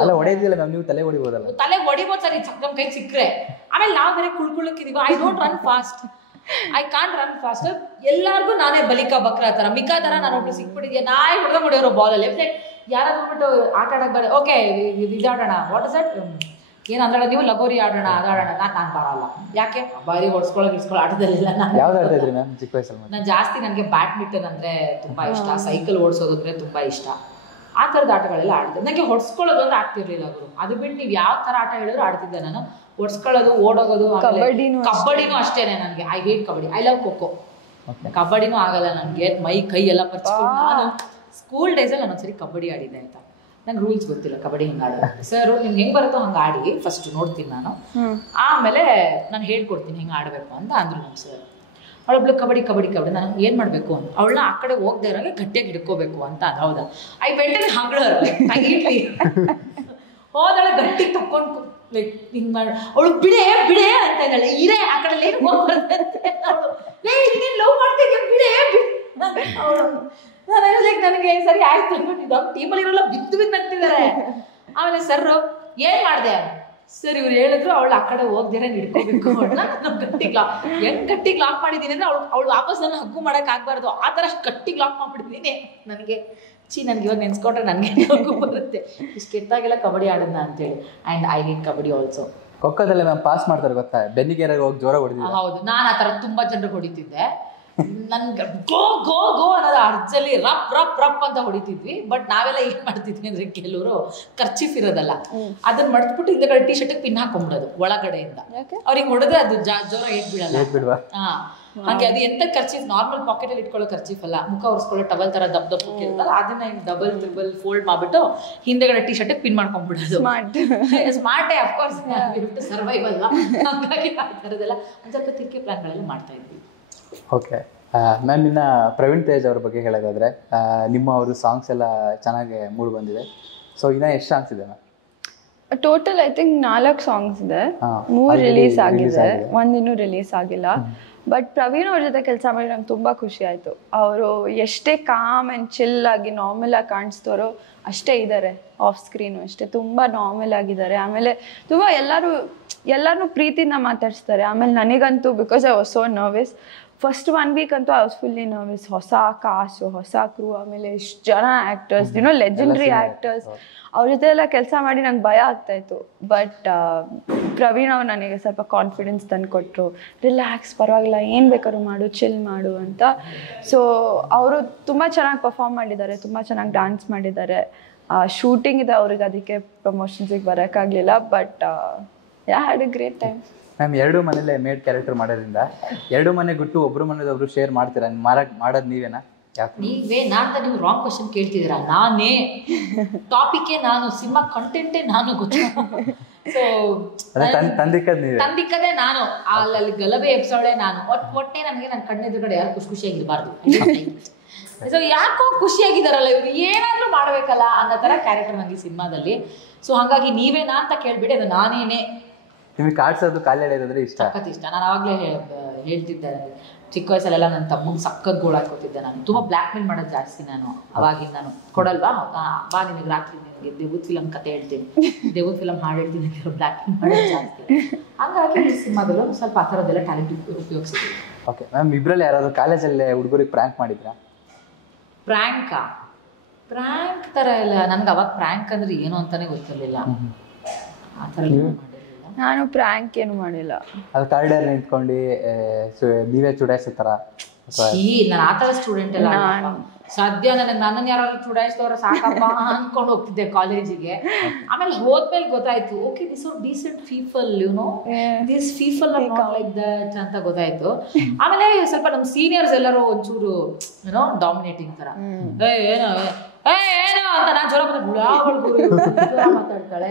ತಲೆ ಹೊಡಿಬೋದಲ್ಲ, ತಲೆ ಹೊಡಿಬೋದು ಸರಿ, ನಮ್ಮ ಕೈ ಸಿಕ್ಕರೆ. ಆಮೇಲೆ ನಾವು ಬೇರೆ ಕುಳ್ಕೊಳ್ಳೋಕ್ಕಿದೀವಿ. I don't run fast, I can't run fast. ಎಲ್ಲಾರ್ಗು ನಾನೇ ಬಲಿಕಾ ಬಕ್ರಾ ತರ ಮಿಕ್ಕಾ ತರ ನಾನು ಒಬ್ಳು ಸಿಕ್ಬಿಟ್ಟಿದ್ಯಾ, ನಾಯಿ ಹೊಡೆಯೋರು ಬಾಲಲ್ಲಿ. ಯಾರಾದ್ರು ಹೋಗ್ಬಿಟ್ಟು ಆಟ ಆಡಕ್ ಬರ, ಓಕೆ ಇದಾಡೋಣ, ವಾಟ್ ಇಸ್ ದಟ್, ಏನಂದ್ರೆ ನೀವು ಲಗೋರಿ ಆಡೋಣ, ಅದಾಡೋಣ. ನಾನು ಬರಲ್ಲ. ಯಾಕೆ? ಬಾರಿ ಹೊಡ್ಸ್ಕೊಳ್ಳೋ ಆಟದಲ್ಲಿಲ್ಲ ನಾನು. ಚಿಕ್ಕ ವಯಸ್ಸಲ್ಲಿ ನಾನು ಜಾಸ್ತಿ, ನನಗೆ ಬ್ಯಾಡ್ಮಿಂಟನ್ ಅಂದ್ರೆ ತುಂಬಾ ಇಷ್ಟ, ಸೈಕಲ್ ಓಡಿಸೋದು ಅಂದ್ರೆ ತುಂಬಾ ಇಷ್ಟ. ಆ ಥರದ ಆಟಗಳೆಲ್ಲ ಆಡ್ತಿದ್ದೆ. ನನಗೆ ಹೊಡ್ಸ್ಕೊಳ್ಳೋದು ಅಂದ್ರೆ ಆಗ್ತಿರ್ಲಿಲ್ಲ ಗುರು. ಅದು ಬಿಟ್ಟು ನೀವು ಯಾವ ಥರ ಆಟ ಹೇಳಿದ್ರು ಆಡ್ತಿದ್ದೆ ನಾನು. ಹೊಡ್ಸ್ಕೊಳ್ಳೋದು, ಓಡೋಗೋದು, ಕಬಡ್ಡಿನೂ ಅಷ್ಟೇನೆ ನನಗೆ. I hate kabaddi, I love kho-kho. ಕಬಡ್ಡಿನೂ ಆಗಲ್ಲ ನನಗೆ, ಮೈ ಕೈ ಎಲ್ಲ ಪರ್ಚ್ಕೊಂಡು. ನಾನು ಸ್ಕೂಲ್ ಡೇಸಲ್ಲಿ ನಾನು ಒಂದ್ಸರಿ ಕಬಡ್ಡಿ ಆಡಿದ್ದೆ ಆಯ್ತಾ. ನಂಗೆ ರೂಲ್ಸ್ ಗೊತ್ತಿಲ್ಲ ಕಬಡ್ಡಿ ಹೆಂಗೆ ಆಡೋದು. ಸರ್ ನಿಮ್ಗೆ ಹೆಂಗೆ ಬರುತ್ತೋ ಹಂಗೆ ಆಡಿ, ಫಸ್ಟ್ ನೋಡ್ತೀನಿ ನಾನು, ಆಮೇಲೆ ನಾನು ಹೇಳ್ಕೊಡ್ತೀನಿ ಹೆಂಗೆ ಆಡಬೇಕು ಅಂತ ಅಂದ್ರು ನಮ್ಮ ಸರ್. ಅವಳೊಬ್ಳು ಕಬಡ್ಡಿ ನಾನು ಏನು ಮಾಡಬೇಕು ಅಂತ, ಅವಳನ್ನ ಆ ಕಡೆ ಹೋಗದೆ ಇರೋಂಗೆ ಗಟ್ಟಿಯಾಗಿ ಹಿಡ್ಕೋಬೇಕು ಅಂತ. ಅದು ಹೌದಾ? ಐ ಬೆಂಟಲ್ಲಿ ಹಂಗಳರು ಟೈಟ್ಲಿ ಹೋದಳ ಗಟ್ಟಿಗೆ ತಕ್ಕೊಂಡು ಲೈಕ್ ಹಿಂಗೆ ಮಾಡಿ, ಅವಳು ಬಿಡೆ ಅಂತ ಇದ್ದಾಳೆ. ಇರೇ ಆ ಕಡೆ ಏನು ಹೋಗ್ಬಾರ್ದಂತೆ ಅವಳು, ಲವ್ ಮಾಡ್ತಿದ್ದೆ ಬಿಡೆ ಅವಳು. ನಾನು ಲೈಕ್ ನನಗೆ ಸರಿ ಆಯ್ತು ನಮ್ಮ ಟೀಮಲ್ಲಿ ಇರೋಲ್ಲ ಬಿದ್ದು ನಗ್ತಿದ್ದಾರೆ. ಆಮೇಲೆ ಸರ್ ಏನು ಮಾಡಿದೆ ಸರ್, ಇವ್ರು ಹೇಳಿದ್ರು ಅವಳು ಆ ಕಡೆ ಹೋಗ್ದಿರ ಹಿಡ್ಕೋಬೇಕು ಅವಳನ್ನ. ನಮ್ ಗಟ್ಟಿಗೆ ಗಟ್ಟಿಗೆ ಲಾಕ್ ಮಾಡಿದ್ದೀನಿ ಅಂದ್ರೆ ಅವಳು ವಾಪಸ್ ನನ್ನ ಹಗ್ಗು ಮಾಡಕ್ ಆಗ್ಬಾರ್ದು, ಆ ಥರ ಗಟ್ಟಿಗೆ ಲಾಕ್ ಮಾಡ್ಬಿಟ್ಟಿದ್ದೀನಿ. ನನಗೆ ನನಗೆ ಇವಾಗ ನೆನ್ಸ್ಕೊಂಡ್ರೆ ನನಗೆ ಹಗ್ಗು ಬರುತ್ತೆ. ಇಷ್ಟು ಕೆಟ್ಟಾಗೆಲ್ಲ ಕಬಡ್ಡಿ ಆಡೋಣ ಅಂತೇಳಿ. And I need kabaddi also. ಖೋಖೋದಲ್ಲಿ ಮ್ಯಾಮ್ ಪಾಸ್ ಮಾಡ್ತಾರೆ ಗೊತ್ತಾ, ಬೆನ್ನಿಗೆ ಹೋಗಿ ಜೋರ ಹೊಡೆದಿದ್ದೆ. ಹೌದು, ನಾನು ಆ ಥರ ತುಂಬಾ ಜನರಿಗೆ ಹೊಡಿತಿದ್ದೆ. ನನ್ಗೆ ಗೋ ಗೋ ಗೋ ಅನ್ನೋದು ಅರ್ಜಲ್ಲಿ ರಪ್ ಅಂತ ಹೊಡಿತಿದ್ವಿ. ಬಟ್ ನಾವೆಲ್ಲ ಏನ್ ಮಾಡ್ತಿದ್ವಿ ಅಂದ್ರೆ, ಕೆಲವರು ಕರ್ಚೀಫ್ ಇರೋದಲ್ಲ, ಅದನ್ನ ಮಡ್ತ್ಬಿಟ್ಟು ಹಿಂದೆಗಡೆ ಟಿ ಶರ್ಟ್ ಪಿನ್ ಹಾಕೊಂಡ್ಬಿಡೋದು ಒಳಗಡೆಯಿಂದ. ಅವ್ರಿಗೆ ಹೊಡೆದ್ರೆ ಅದು ಜೋರ ಏಟ್ ಬೀಳಲ್ಲ. ಹಾ, ಹಂಗೆ ಅದು ಎಂತ ಖರ್ಚೀಫ್ ನಾರ್ಮಲ್ ಪಾಕೆಟ್ ಅಲ್ಲಿ ಇಟ್ಕೊಳ್ಳೋ ಖರ್ಚೀಫ್ ಅಲ್ಲ, ಮುಖ ಒರೆಸ್ಕೊಳ್ಳೋ ಟವಲ್ ತರ ದಪ್ಪ ಇರುತ್ತಲ್ಲ, ಅದನ್ನ ಡಬಲ್ ಟ್ರಿಬಲ್ ಫೋಲ್ಡ್ ಮಾಡ್ಬಿಟ್ಟು ಹಿಂದೆಗಡೆ ಟಿ ಶರ್ಟ್ ಪಿನ್ ಮಾಡ್ಕೊಂಡ್ಬಿಡೋದು. ಸ್ಮಾರ್ಟೇ ಅಫ್ಕೋರ್ಸ್, ಸರ್ವೈವ್ ಅಲ್ವಾ, ಹಾಗಾಗಿ ಆ ಥರದ್ದೆಲ್ಲ ಒಂದು ಸ್ವಲ್ಪ ತಿರ್ಕೆ ಪ್ಲಾನ್ಗಳೆಲ್ಲ ಮಾಡ್ತಾ ಇದ್ವಿ. ಓಕೆ ಮ್ಯಾಮ್, ಇನ್ನು ಪ್ರವೀಣ್ ತೇಜ್ ಅವ್ರ ಬಗ್ಗೆ ಹೇಳೋದಾದ್ರೆ ನಿಮ್ಮ ಅವ್ರದ್ದು ಸಾಂಗ್ಸ್ ಎಲ್ಲ ಚೆನ್ನಾಗಿ ಮೂಡ್ ಬಂದಿದೆ. ಸೊ ಇನ್ನ ಎಷ್ಟು ಸಾಂಗ್ಸ್ ಇದೆ ma'am? Total I think 4 songs ಇದೆ, 3 ರಿಲೀಸ್ ಆಗಿದೆ, 1 ಇನ್ನೂ ರಿಲೀಸ್ ಆಗಿಲ್ಲ. ಬಟ್ ಪ್ರವೀಣ್ ಅವ್ರ ಜೊತೆ ಕೆಲಸ ಮಾಡಿ ನಂಗೆ ತುಂಬ ಖುಷಿ ಆಯಿತು. ಅವರು ಎಷ್ಟೇ ಕಾಮ್ ಆ್ಯಂಡ್ ಚಿಲ್ ಆಗಿ ನಾರ್ಮಲ್ ಆಗಿ ಕಾಣಿಸ್ತಾರೋ ಅಷ್ಟೇ ಇದ್ದಾರೆ ಆಫ್ ಸ್ಕ್ರೀನು ಅಷ್ಟೇ, ತುಂಬ ನಾರ್ಮಲ್ ಆಗಿದ್ದಾರೆ. ಆಮೇಲೆ ತುಂಬ ಎಲ್ಲರೂ ಪ್ರೀತಿನ ಮಾತಾಡಿಸ್ತಾರೆ. ಆಮೇಲೆ ನನಗಂತೂ because I was so nervous, first 1 week ಅಂತೂ ಐ ವಾಸ್ ಫುಲ್ಲಿ ನರ್ವಸ್. ಹೊಸ ಕಾಸು, ಹೊಸ ಕ್ರೂ, ಆಮೇಲೆ ಎಷ್ಟು ಜನ ಆ್ಯಕ್ಟರ್ಸ್, ಲೆಜೆಂಡ್ರಿ ಆ್ಯಕ್ಟರ್ಸ್, ಅವ್ರ ಜೊತೆ ಎಲ್ಲ ಕೆಲಸ ಮಾಡಿ ನಂಗೆ ಭಯ ಆಗ್ತಾಯಿತ್ತು. ಬಟ್ ಪ್ರವೀಣ್ ಅವ್ರು ನನಗೆ ಸ್ವಲ್ಪ ಕಾನ್ಫಿಡೆನ್ಸ್ ತಂದು ಕೊಟ್ಟರು, ರಿಲ್ಯಾಕ್ಸ್, ಪರವಾಗಿಲ್ಲ, ಏನು ಬೇಕಾದ್ರೂ ಮಾಡು, ಚಿಲ್ ಮಾಡು ಅಂತ. ಸೊ ಅವರು ತುಂಬ ಚೆನ್ನಾಗಿ ಪರ್ಫಾರ್ಮ್ ಮಾಡಿದ್ದಾರೆ, ತುಂಬ ಚೆನ್ನಾಗಿ ಡ್ಯಾನ್ಸ್ ಮಾಡಿದ್ದಾರೆ. ಶೂಟಿಂಗ್ ಇದೆ ಅವ್ರಿಗೆ, ಅದಕ್ಕೆ ಪ್ರಮೋಷನ್ಸಿಗೆ ಬರೋಕ್ಕಾಗಲಿಲ್ಲ. But had a great time. Ma'am, 2 ಮನೇಲೆ ಮೇಡ್ ಕ್ಯಾರೆಕ್ಟರ್ ಮಾಡೋದ್ರಿಂದ 2 ಮನೆ ಬಿಟ್ಟು ಒಬ್ರು ಮನೆದೊಬ್ರು ಶೇರ್ ಮಾಡ್ತೀರಾ? ಮಾಡೋದು ನೀವೇನಾ? ನೀವೇ ನಾನು ನೀವು ರಾಂಗ್ ಕ್ವಶನ್ ಕೇಳ್ತಿದ್ದೀರಾ. ನಾನೇ ಟಾಪಿಕ್ಕೇ ನಾನು, ಸಿನಿಮಾ ಕಂಟೆಂಟೇ ನಾನು, ಗೊತ್ತಾ? ಸೊ ತಂದಿಕ್ಕದೇ ನಾನು, ಅಲ್ಲಿ ಗಲಭೆ ಎಪ್ಸೋಳೆ ನಾನು. ಒಟ್ಟೆ ನನಗೆ ನನ್ನ ಕಣ್ಣೆದುರುಗಡೆ ಯಾರು ಖುಷಿಯಾಗಿರಬಾರ್ದು. ಸೊ ಯಾಕೋ ಖುಷಿಯಾಗಿದ್ದಾರಲ್ಲ ಇವರು, ಏನಾದರೂ ಮಾಡಬೇಕಲ್ಲ ಅನ್ನೋ ಥರ ಕ್ಯಾರೆಕ್ಟರ್ ನನಗೆ ಸಿನಿಮಾದಲ್ಲಿ. ಸೊ ಹಾಗಾಗಿ ನೀವೇನಾ ಅಂತ ಕೇಳ್ಬಿಡಿ, ಅದು ನಾನೇನೆ. ನಿಮಗೆ ಕಾಡ್ಸೋದು, ಕಾಲು ಎಳೆಯೋದಂದ್ರೆ ಇಷ್ಟ? ಸಖತ್ ಇಷ್ಟ. ನಾನು ಆವಾಗಲೇ ಹೇಳ್ತಿದ್ದೆ, ಚಿಕ್ಕ ವಯಸ್ಸಲ್ಲೆಲ್ಲ ನನ್ನ ತಮ್ಮಂಗೆ ಸಖತ್ ಗೋಳು ಹಾಕೋತಿದ್ದೆ ನಾನು. ತುಂಬ ಬ್ಲ್ಯಾಕ್ ಮೇಲ್ ಮಾಡೋದು ಜಾಸ್ತಿ ನಾನು ಅವಾಗಿಂದ. ನಾನು ಕೊಡಲ್ವಾ, ಬಾ ನಿನಗೆ ರಾತ್ರಿ ನಿನಗೆ ದೇವದ ಫಿಲಮ್ ಕತೆ ಹೇಳ್ತೀನಿ, ದೇವದ ಫಿಲಮ್ ಹಾಡು ಹೇಳ್ತೀನಿ ಅಂತ ಬ್ಲ್ಯಾಕ್ ಮೇಲ್ ಮಾಡೋದು ಜಾಸ್ತಿ. ಹಾಗಾಗಿ ಈ ಸಿನಿಮಾದಲ್ಲೂ ಸ್ವಲ್ಪ ಆ ಥರದ್ದೆಲ್ಲ ಟ್ಯಾಲೆಂಟ್ ಉಪಯೋಗಿಸಿದ್ವಿ. ಓಕೆ ಮ್ಯಾಮ್, ಇಬ್ಬರಲ್ಲಿ ಯಾರಾದರೂ ಕಾಲೇಜಲ್ಲೇ ಹುಡುಗರಿಗೆ ಪ್ರ್ಯಾಂಕ್ ಮಾಡಿದ್ರಾ? ಪ್ರ್ಯಾಂಕ್ ಥರ ಎಲ್ಲ ನನಗೆ ಅವಾಗ ಪ್ರ್ಯಾಂಕ್ ಅಂದರೆ ಏನು ಅಂತಲೇ ಗೊತ್ತಿರಲಿಲ್ಲ. ಆ ಥರ ನಾನು ಪ್ರ್ಯಾಂಕ್ ಏನು ಮಾಡಿಲ್ಲ. ಅದು ಕಾರ್ಡಲ್ಲಿ ನಿಂತ್ಕೊಂಡು ನೀವೇ ಚುಡಾಯಿಸೋ ಥರ? ನಾನು ಆ ಥರ ಸ್ಟೂಡೆಂಟ್ ಎಲ್ಲ ಸದ್ಯ. ನನ್ನನ್ನು ಯಾರು ಚುಡಾಯಿಸಿದವ್ರು ಸಾಕಪ್ಪ ಅನ್ಕೊಂಡು ಹೋಗ್ತಿದ್ದೆ ಕಾಲೇಜಿಗೆ. ಆಮೇಲೆ ಹೋದ್ಮೇಲೆ ಗೊತ್ತಾಯ್ತು, okay this are decent people, this people are not like that ಅಂತ ಗೊತ್ತಾಯ್ತು. ಆಮೇಲೆ ಸ್ವಲ್ಪ ನಮ್ಮ ಸೀನಿಯರ್ಸ್ ಎಲ್ಲರೂ ಒಂಚೂರು ಡಾಮಿನೇಟಿಂಗ್ ಥರ, ಏನೋ ಅಂತ ನಾನು ಜೋರ ಮಾತಾಡ್ತಾಳೆ.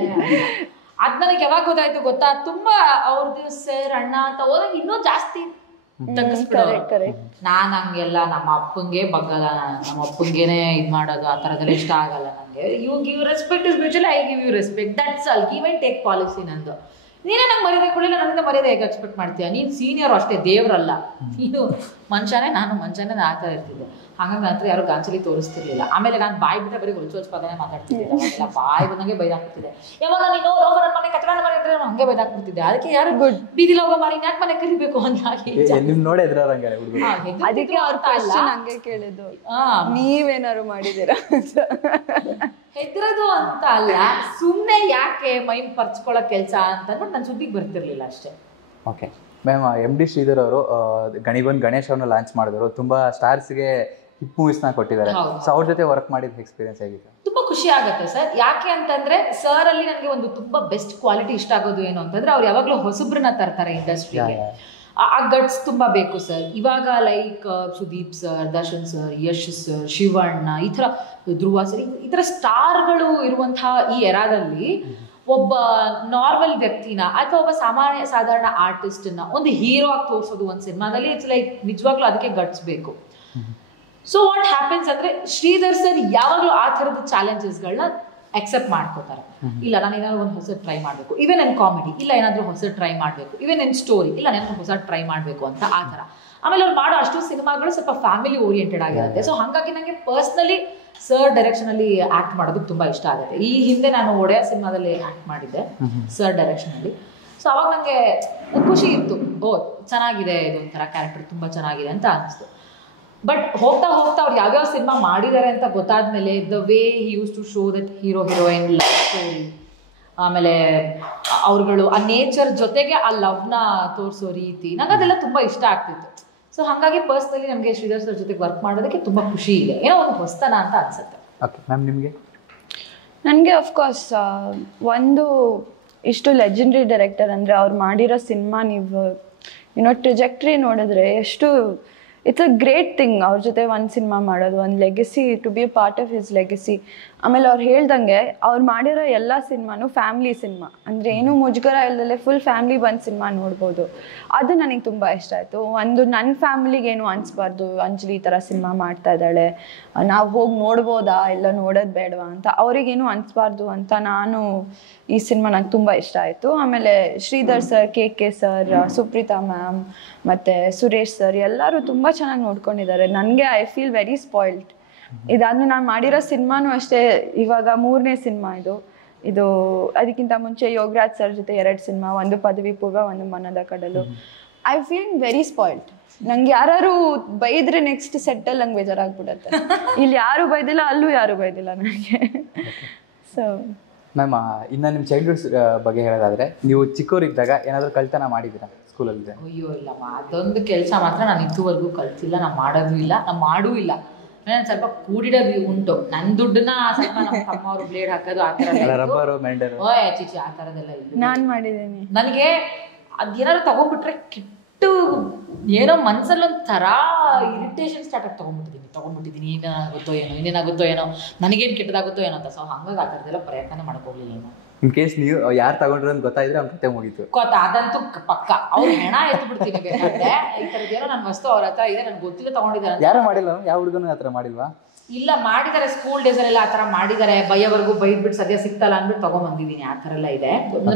ಅದ್ ನನಗೆ ಯಾವಾಗ ಗೊತ್ತಾಯ್ತು ಗೊತ್ತಾ, ತುಂಬಾ ಅವ್ರದ್ದು ಸರ್ ಅಣ್ಣ ಅಂತ ಹೋದಾಗ ಇನ್ನೂ ಜಾಸ್ತಿ ತಗ್ಗಿಸ್ಬಿಡೋರು. ನಾನ್ ಹಂಗೆಲ್ಲ ನಮ್ಮ ಅಪ್ಪಂಗೆ ಬಗ್ಗಲ್ಲ, ನಮ್ಮ ಅಪ್ಪಂಗೆನೆ ಇದ್ ಮಾಡೋದು ಆ ಥರದ್ದೆಲ್ಲ ಇಷ್ಟ ಆಗಲ್ಲ ನನಗೆ. You give respect is mutual, I give you respect, that's all. Give and take policy ನಂದು. ನೀನೇ ನಂಗೆ ಮರ್ಯಾದೆ ಕೊಡಲಿಲ್ಲ, ನನ್ನಿಂದ ಮರ್ಯಾದೆ ಹೇಗೆ ಎಕ್ಸ್ಪೆಕ್ಟ್ ಮಾಡ್ತೀಯ? ನೀನು ಸೀನಿಯರ್ ಅಷ್ಟೇ, ದೇವ್ರಲ್ಲ ನೀನು, ಮನುಷ್ಯನೇ, ನಾನು ಮನುಷ್ಯನೇ, ಆ ಥರ ಇರ್ತಿದ್ದೆ. ಹಾಗಾಗಿ ನನ್ನ ಹತ್ರ ಯಾರು ಗಾಂಚಲಿ ತೋರಿಸ್ತಿರ್ಲಿಲ್ಲ. ಆಮೇಲೆ ನಾನು ಬಾಯಿ ಬಿಟ್ಟರೆ ಬರೀ ಹೊಲ್ಸೋಲ್ಸ್ ಪದನೇ ಮಾತಾಡ್ತಿದ್ದೆ. ಬಾಯಿ ಬಂದಂಗೆ ಬೈದಾಕ್ಬಿಡ್ತಿದ್ದೆ. ಯಾವಾಗ ನೀನು ಹೋಗೋರ ಮನೆ ಕಚಡ ಮನೆ ಅಂದ್ರೆ ಹಂಗೆ ಬೈದಾಕ್ಬಿಡ್ತಿದ್ದೆ. ಅದಕ್ಕೆ ಯಾರು ಬೀದಿಲಿ ಹೋಗೋ ಮಾರಿ ಯಾಕೆ ಮನೆ ಕರಿಬೇಕು ಅಂತ ಅದಕ್ಕೆ ಅವ್ರ ಕ್ವಶ್ಚನ್ ಹಂಗೆ ಕೇಳಿದ್ದು, ನೀವೇನಾರು ಮಾಡಿದ್ದೀರಾ? ಹೆದ್ರದು ಅಂತ ಅಲ್ಲ, ಸುಮ್ಮನೆ ಯಾಕೆ ಮೈನ್ ಪರ್ಚ್ಕೊಳ್ಳೋ ಕೆಲಸ ಅಂತ ಅಂದ್ಬಿಟ್ಟು ನಾನು ಸುದ್ದಿಗೆ ಬರ್ತಿರ್ಲಿಲ್ಲ ಅಷ್ಟೇ. ಓಕೆ ಮ್ಯಾಮ್, MD ಶ್ರೀಧರ್ ಅವರು ಗಣೇಶ್ ಅವ್ರನ್ನ ಲಾಂಚ್ ಮಾಡಿದ್ರು. ತುಂಬ ಸ್ಟಾರ್ಸ್ಗೆ ಹಿಟ್ ಮೂವೀಸ್ನ ಕೊಟ್ಟಿದ್ದಾರೆ. ಸೊ ಅವ್ರ ಜೊತೆ ವರ್ಕ್ ಮಾಡಿದ ಎಕ್ಸ್ಪೀರಿಯನ್ಸ್ ಆಗಿದೆ? ತುಂಬ ಖುಷಿ ಆಗುತ್ತೆ ಸರ್. ಯಾಕೆ ಅಂತಂದ್ರೆ ಸರ್ ಅಲ್ಲಿ ನನಗೆ ಒಂದು ತುಂಬ ಬೆಸ್ಟ್ ಕ್ವಾಲಿಟಿ ಇಷ್ಟ ಆಗೋದು ಏನು ಅಂತಂದ್ರೆ, ಅವ್ರು ಯಾವಾಗಲೂ ಹೊಸಬ್ರನ್ನ ತರ್ತಾರೆ ಇಂಡಸ್ಟ್ರಿಗೆ. ಆ ಗಟ್ಸ್ ತುಂಬ ಬೇಕು ಸರ್. ಇವಾಗ like Sudeep sir, Darshan sir, Yash sir, Shivanna, ಈ ಥರ ಧ್ರುವ ಸರ್, ಈ ಥರ ಸ್ಟಾರ್ಗಳು ಇರುವಂತಹ ಈ ಎರಾದಲ್ಲಿ ಒಬ್ಬ ನಾರ್ಮಲ್ ವ್ಯಕ್ತಿನ ಅಥವಾ ಒಬ್ಬ ಸಾಧಾರಣ ಆರ್ಟಿಸ್ಟನ್ನ ಒಂದು ಹೀರೋ ಆಗಿ ತೋರಿಸೋದು ಒಂದು ಸಿನಿಮಾದಲ್ಲಿ, ಇಟ್ಸ್ ಲೈಕ್ ನಿಜವಾಗ್ಲೂ ಅದಕ್ಕೆ ಗಟ್ಸ್ ಬೇಕು. ಸೊ ವಾಟ್ ಹ್ಯಾಪನ್ಸ್ ಅಂದ್ರೆ, ಶ್ರೀಧರ್ ಸರ್ ಯಾವಾಗಲೂ ಆ ಥರದ ಚಾಲೆಂಜಸ್ಗಳನ್ನ ಅಕ್ಸೆಪ್ಟ್ ಮಾಡ್ಕೋತಾರೆ. ಇಲ್ಲ ನಾನು ಏನಾದ್ರು ಒಂದು ಹೊಸ ಟ್ರೈ ಮಾಡಬೇಕು, ಇವೇ ನನ್ನ ಕಾಮಿಡಿ, ಇಲ್ಲ ಏನಾದರೂ ಹೊಸ ಟ್ರೈ ಮಾಡಬೇಕು, ಇವೇ ನನ್ನ ಸ್ಟೋರಿ, ಇಲ್ಲ ನಾನು ಹೊಸ ಟ್ರೈ ಮಾಡಬೇಕು ಅಂತ ಆ ಥರ. ಆಮೇಲೆ ಅವ್ರು ಮಾಡೋ ಅಷ್ಟು ಸಿನಿಮಾಗಳು ಸ್ವಲ್ಪ ಫ್ಯಾಮಿಲಿ ಓರಿಯೆಂಟೆಡ್ ಆಗಿರುತ್ತೆ. ಸೊ ಹಾಗಾಗಿ ನನಗೆ ಪರ್ಸ್ನಲಿ ಸರ್ ಡೈರೆಕ್ಷನಲ್ಲಿ ಆ್ಯಕ್ಟ್ ಮಾಡೋದಕ್ಕೆ ತುಂಬ ಇಷ್ಟ ಆಗುತ್ತೆ. ಈ ಹಿಂದೆ ನಾನು ಒಡೆಯ ಸಿನಿಮಾದಲ್ಲಿ ಆ್ಯಕ್ಟ್ ಮಾಡಿದ್ದೆ ಸರ್ ಡೈರೆಕ್ಷನಲ್ಲಿ. ಸೊ ಅವಾಗ ನನಗೆ ಖುಷಿ ಇತ್ತು, ಓ ಚೆನ್ನಾಗಿದೆ ಇದು ಒಂಥರ ಕ್ಯಾರೆಕ್ಟರ್, ತುಂಬ ಚೆನ್ನಾಗಿದೆ ಅಂತ ಅನಿಸ್ತು. ಬಟ್ ಹೋಗ್ತಾ ಹೋಗ್ತಾ ಅವ್ರು ಯಾವ್ಯಾವ ಸಿನಿಮಾ ಮಾಡಿದ್ದಾರೆ ಅಂತ ಗೊತ್ತಾದ್ಮೇಲೆ, the way he use to show that hero heroine love story, ಆಮೇಲೆ ಅವ್ರುಗಳು ಆ ನೇಚರ್ ಜೊತೆಗೆ ಆ ಲವ್ನ ತೋರಿಸೋ ರೀತಿ, ನಂಗೆ ಅದೆಲ್ಲ ತುಂಬ ಇಷ್ಟ ಆಗ್ತಿತ್ತು. ಸೊ ಹಾಗಾಗಿ ಪರ್ಸ್ನಲಿ ನಮಗೆ ಶ್ರೀಧರ್ ಸರ್ ಜೊತೆಗೆ ವರ್ಕ್ ಮಾಡೋದಕ್ಕೆ ತುಂಬ ಖುಷಿ ಇದೆ, ಏನೋ ಒಂದು ಹೊಸತನ ಅಂತ ಅನ್ಸುತ್ತೆ. ಓಕೆ ಮ್ಯಾಮ್, ನಿಮಗೆ? ನನಗೆ ಅಫ್ಕೋರ್ಸ್ ಒಂದು ಇಷ್ಟು ಲೆಜೆಂಡ್ರಿ ಡೈರೆಕ್ಟರ್ ಅಂದರೆ ಅವ್ರು ಮಾಡಿರೋ ಸಿನಿಮಾ ನೀವು ಟ್ರಿಜೆಕ್ಟ್ರಿ ನೋಡಿದ್ರೆ ಎಷ್ಟು ಇಟ್ಸ್ ಅ ಗ್ರೇಟ್ ಥಿಂಗ್ ಅವ್ರ ಜೊತೆ ಒಂದು ಸಿನಿಮಾ ಮಾಡೋದು, ಒಂದು legacy, to be a part of his legacy. ಆಮೇಲೆ ಅವ್ರು ಹೇಳ್ದಂಗೆ ಅವ್ರು ಮಾಡಿರೋ ಎಲ್ಲ ಸಿನಿಮಾನು ಫ್ಯಾಮ್ಲಿ ಸಿನಿಮಾ, ಅಂದರೆ ಏನೂ ಮುಜುಗರ ಇಲ್ಲದಲ್ಲೇ ಫುಲ್ ಫ್ಯಾಮ್ಲಿ ಬಂದು ಸಿನಿಮಾ ನೋಡ್ಬೋದು. ಅದು ನನಗೆ ತುಂಬ ಇಷ್ಟ ಆಯಿತು. ಒಂದು ನನ್ನ ಫ್ಯಾಮ್ಲಿಗೇನು ಅನಿಸ್ಬಾರ್ದು, ಅಂಜಲಿ ಈ ಥರ ಸಿನಿಮಾ ಮಾಡ್ತಾ ಇದ್ದಾಳೆ, ನಾವು ಹೋಗಿ ನೋಡ್ಬೋದಾ ಇಲ್ಲ ನೋಡೋದು ಬೇಡವಾ ಅಂತ ಅವರಿಗೇನು ಅನಿಸ್ಬಾರ್ದು ಅಂತ ನಾನು ಈ ಸಿನಿಮಾ ನಂಗೆ ತುಂಬ ಇಷ್ಟ ಆಯಿತು. ಆಮೇಲೆ Sridhar sir, K sir, Supreetha ma'am ಮತ್ತು ಸುರೇಶ್ ಸರ್ ಎಲ್ಲರೂ ತುಂಬ ಚೆನ್ನಾಗಿ ನೋಡ್ಕೊಂಡಿದ್ದಾರೆ. ನನಗೆ ಐ ಫೀಲ್ ವೆರಿ ಸ್ಪಾಯ್ಲ್ಡ್. ಇದಾದ್ಮೇಲೆ ನಾನು ಮಾಡಿರೋ ಸಿನಿಮಾನು ಅಷ್ಟೇ, ಇವಾಗ 3ನೇ ಸಿನಿಮಾ ಇದು ಅದಕ್ಕಿಂತ ಮುಂಚೆ ಯೋಗರಾಜ್ ಸರ್ ಜೊತೆ 2 ಸಿನಿಮಾ, ಒಂದು ಪದವಿ ಪೂರ್ವ, ಒಂದು ಮನದ ಕಡಲು. I feel very spoiled. ನಂಗೆ ಯಾರು ಬೈದ್ರೆ ನೆಕ್ಸ್ಟ್ ಸೆಟ್ಟಲ್ಲಿ ನಂಗೆ ಬೇಜಾರಾಗ್ಬಿಡತ್ತೆ. ಇಲ್ಲಿ ಯಾರು ಬೈದಿಲ್ಲ, ಅಲ್ಲೂ ಯಾರು ಬೈದಿಲ್ಲ ನನಗೆ. ಸೊ ಮ್ಯಾಮ್, ಇನ್ನು ನಿಮ್ಮ ಚೈಲ್ಡ್ಹುಡ್ ಬಗ್ಗೆ ಹೇಳೋದಾದ್ರೆ, ನೀವು ಚಿಕ್ಕವರಿದ್ದಾಗ ಏನಾದರೂ ಕಳ್ತನ ಮಾಡಿದ್ದೀರಾ ಸ್ಕೂಲಲ್ಲಿ? ಅಯ್ಯೋ ಇಲ್ಲಮ್ಮ, ಅದೊಂದು ಕೆಲಸ ಮಾತ್ರ ನಾನು ಇದುವರೆಗೂ ಕಲ್ತಿಲ್ಲ, ನಾನು ಮಾಡೋದು ಇಲ್ಲ, ನಾನು ಮಾಡೂ ಇಲ್ಲ. ನಾನು ಸ್ವಲ್ಪ ಕೂಡಿಡೋದು ಉಂಟು, ನನ್ನ ದುಡ್ಡನ್ನ ಸ್ವಲ್ಪ ನಮ್ಮ ತಮ್ಮವರು ಬ್ಲೇಡ್ ಹಾಕೋದು ಆ ಥರ ರಬ್ಬರು ಮೆಂಡರು ಚಿಚಿ ಆ ಥರದ್ದೆಲ್ಲ ಇಲ್ಲ. ನಾನು ಮಾಡಿದ್ದೀನಿ. ನನಗೆ ಅದೇನಾದ್ರು ತಗೊಂಡ್ಬಿಟ್ರೆ ಕೆಟ್ಟು ಏನೋ ಮನ್ಸಲ್ಲೊಂದು ಥರ ಇರಿಟೇಷನ್ ಸ್ಟಾರ್ಟ್ ಆಗಿ ತೊಗೊಂಡ್ಬಿಟ್ಟಿದ್ದೀನಿ ಇನ್ನೇನಾಗುತ್ತೋ ಏನೋ ನನಗೇನು ಕೆಟ್ಟದಾಗುತ್ತೋ ಏನೋ ಅಂತ. ಸೊ ಹಂಗಾಗಿ ಆ ಥರದ್ದೆಲ್ಲ ಪ್ರಯತ್ನ ಮಾಡ್ಕೋಗ್ಲಿಲ್ಲ ಏನು. ಇನ್ ಕೇಸ್ ನೀವು ಯಾರು ತಗೊಂಡ್ರು ಅಂತ ಗೊತ್ತಾಯಿದ್ರೆ ಅವ್ನ ಕತೆ ಮುಗೀತು. ಅದಂತೂ ಪಕ್ಕ ಅವ್ರು ಹೆಣ ಎತ್ತು ಬಿಡ್ತೀನಿ ಬೇಕಾದ್ರೆ. ಈ ಥರದ್ದೇನೋ ನನ್ನ ವಸ್ತು ಅವ್ರ ಹತ್ರ ಇದೆ, ನನಗೆ ಗೊತ್ತಿಲ್ಲ ತಗೊಂಡಿದ್ದಾರೆ. ಯಾರು ಮಾಡಿಲ್ಲ? ಯಾವ ಹುಡುಗನೂ ಆ ಥರ ಮಾಡಿಲ್ವಾ? ಇಲ್ಲ, ಮಾಡಿದ್ದಾರೆ. ಸ್ಕೂಲ್ ಡೇಸಲ್ಲೆಲ್ಲ ಆ ಥರ ಮಾಡಿದ್ದಾರೆ. ಬೈಯವರೆಗೂ ಬೈದ್ಬಿಟ್ಟು ಸದ್ಯ ಸಿಗ್ತಲ್ಲ ಅಂದ್ಬಿಟ್ಟು ತೊಗೊಂಬಂದಿದ್ದೀನಿ. ಆ ಥರ ಎಲ್ಲ ಇದೆ.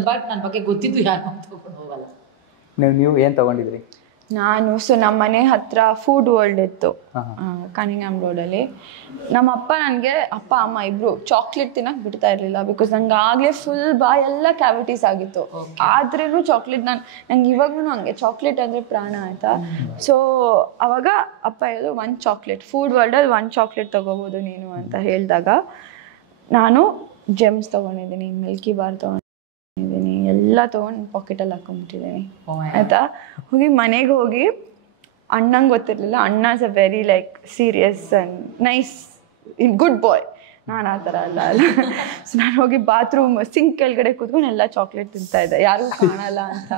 ಬಟ್ ನನ್ನ ಬಗ್ಗೆ ಗೊತ್ತಿದ್ದು ಯಾರು ಅಂತ ತೊಗೊಂಡು ಹೋಗಲ್ಲ. ನೀವು ಏನು ತೊಗೊಂಡಿದ್ರಿ? ನಾನು ನಮ್ಮ ಮನೆ ಹತ್ರ ಫುಡ್ ವರ್ಲ್ಡ್ ಇತ್ತು ಕನಿಂಗ್ಹ್ಯಾಮ್ ರೋಡಲ್ಲಿ. ನಮ್ಮ ಅಪ್ಪ ನನಗೆ, ಅಪ್ಪ ಅಮ್ಮ ಇಬ್ರು ಚಾಕ್ಲೇಟ್ ತಿನ್ನಕ್ಕೆ ಬಿಡ್ತಾ ಇರಲಿಲ್ಲ. ಬಿಕಾಸ್ ನಂಗೆ ಆಗಲೇ ಫುಲ್ ಬಾಯೆಲ್ಲ ಕ್ಯಾವಿಟೀಸ್ ಆಗಿತ್ತು. ಆದ್ರೂ ಚಾಕ್ಲೇಟ್ ನಂಗೆ ಇವಾಗ್ಲೂ ಹಂಗೆ ಚಾಕ್ಲೇಟ್ ಅಂದರೆ ಪ್ರಾಣ ಆಯಿತಾ. ಸೊ ಅವಾಗ ಅಪ್ಪ ಹೇಳಿದ್ರು, 1 ಚಾಕ್ಲೇಟ್ ಫುಡ್ ವರ್ಲ್ಡಲ್ಲಿ 1 ಚಾಕ್ಲೇಟ್ ತೊಗೋಬೋದು ನೀನು ಅಂತ ಹೇಳಿದಾಗ ನಾನು ಜೆಮ್ಸ್ ತೊಗೊಂಡಿದ್ದೀನಿ, ಮಿಲ್ಕಿ ಬಾರ್ ತೊಗೊಂಡಿದ್ದೀನಿ, ಎಲ್ಲ ತೊಗೊಂಡು ಪಾಕೆಟಲ್ಲಿ ಹಾಕೊಂಡ್ಬಿಟ್ಟಿದ್ದೀನಿ ಆಯಿತಾ. ಮನೆಗೆ ಹೋಗಿ ಅಣ್ಣಂಗೆ ಗೊತ್ತಿರಲಿಲ್ಲ. ಅಣ್ಣ is a very like serious and nice good boy. ನಾನು ಆ ಥರ ಅಲ್ಲ. ಸೊ ನಾನು ಹೋಗಿ ಬಾತ್ರೂಮ್ ಸಿಂಕ್ ಕೆಳಗಡೆ ಕೂತ್ಕೊಂಡು ಎಲ್ಲ ಚಾಕ್ಲೇಟ್ ತಿಂತಾಯಿದ್ದೆ, ಯಾರೂ ಕಾಣಲ್ಲ ಅಂತ.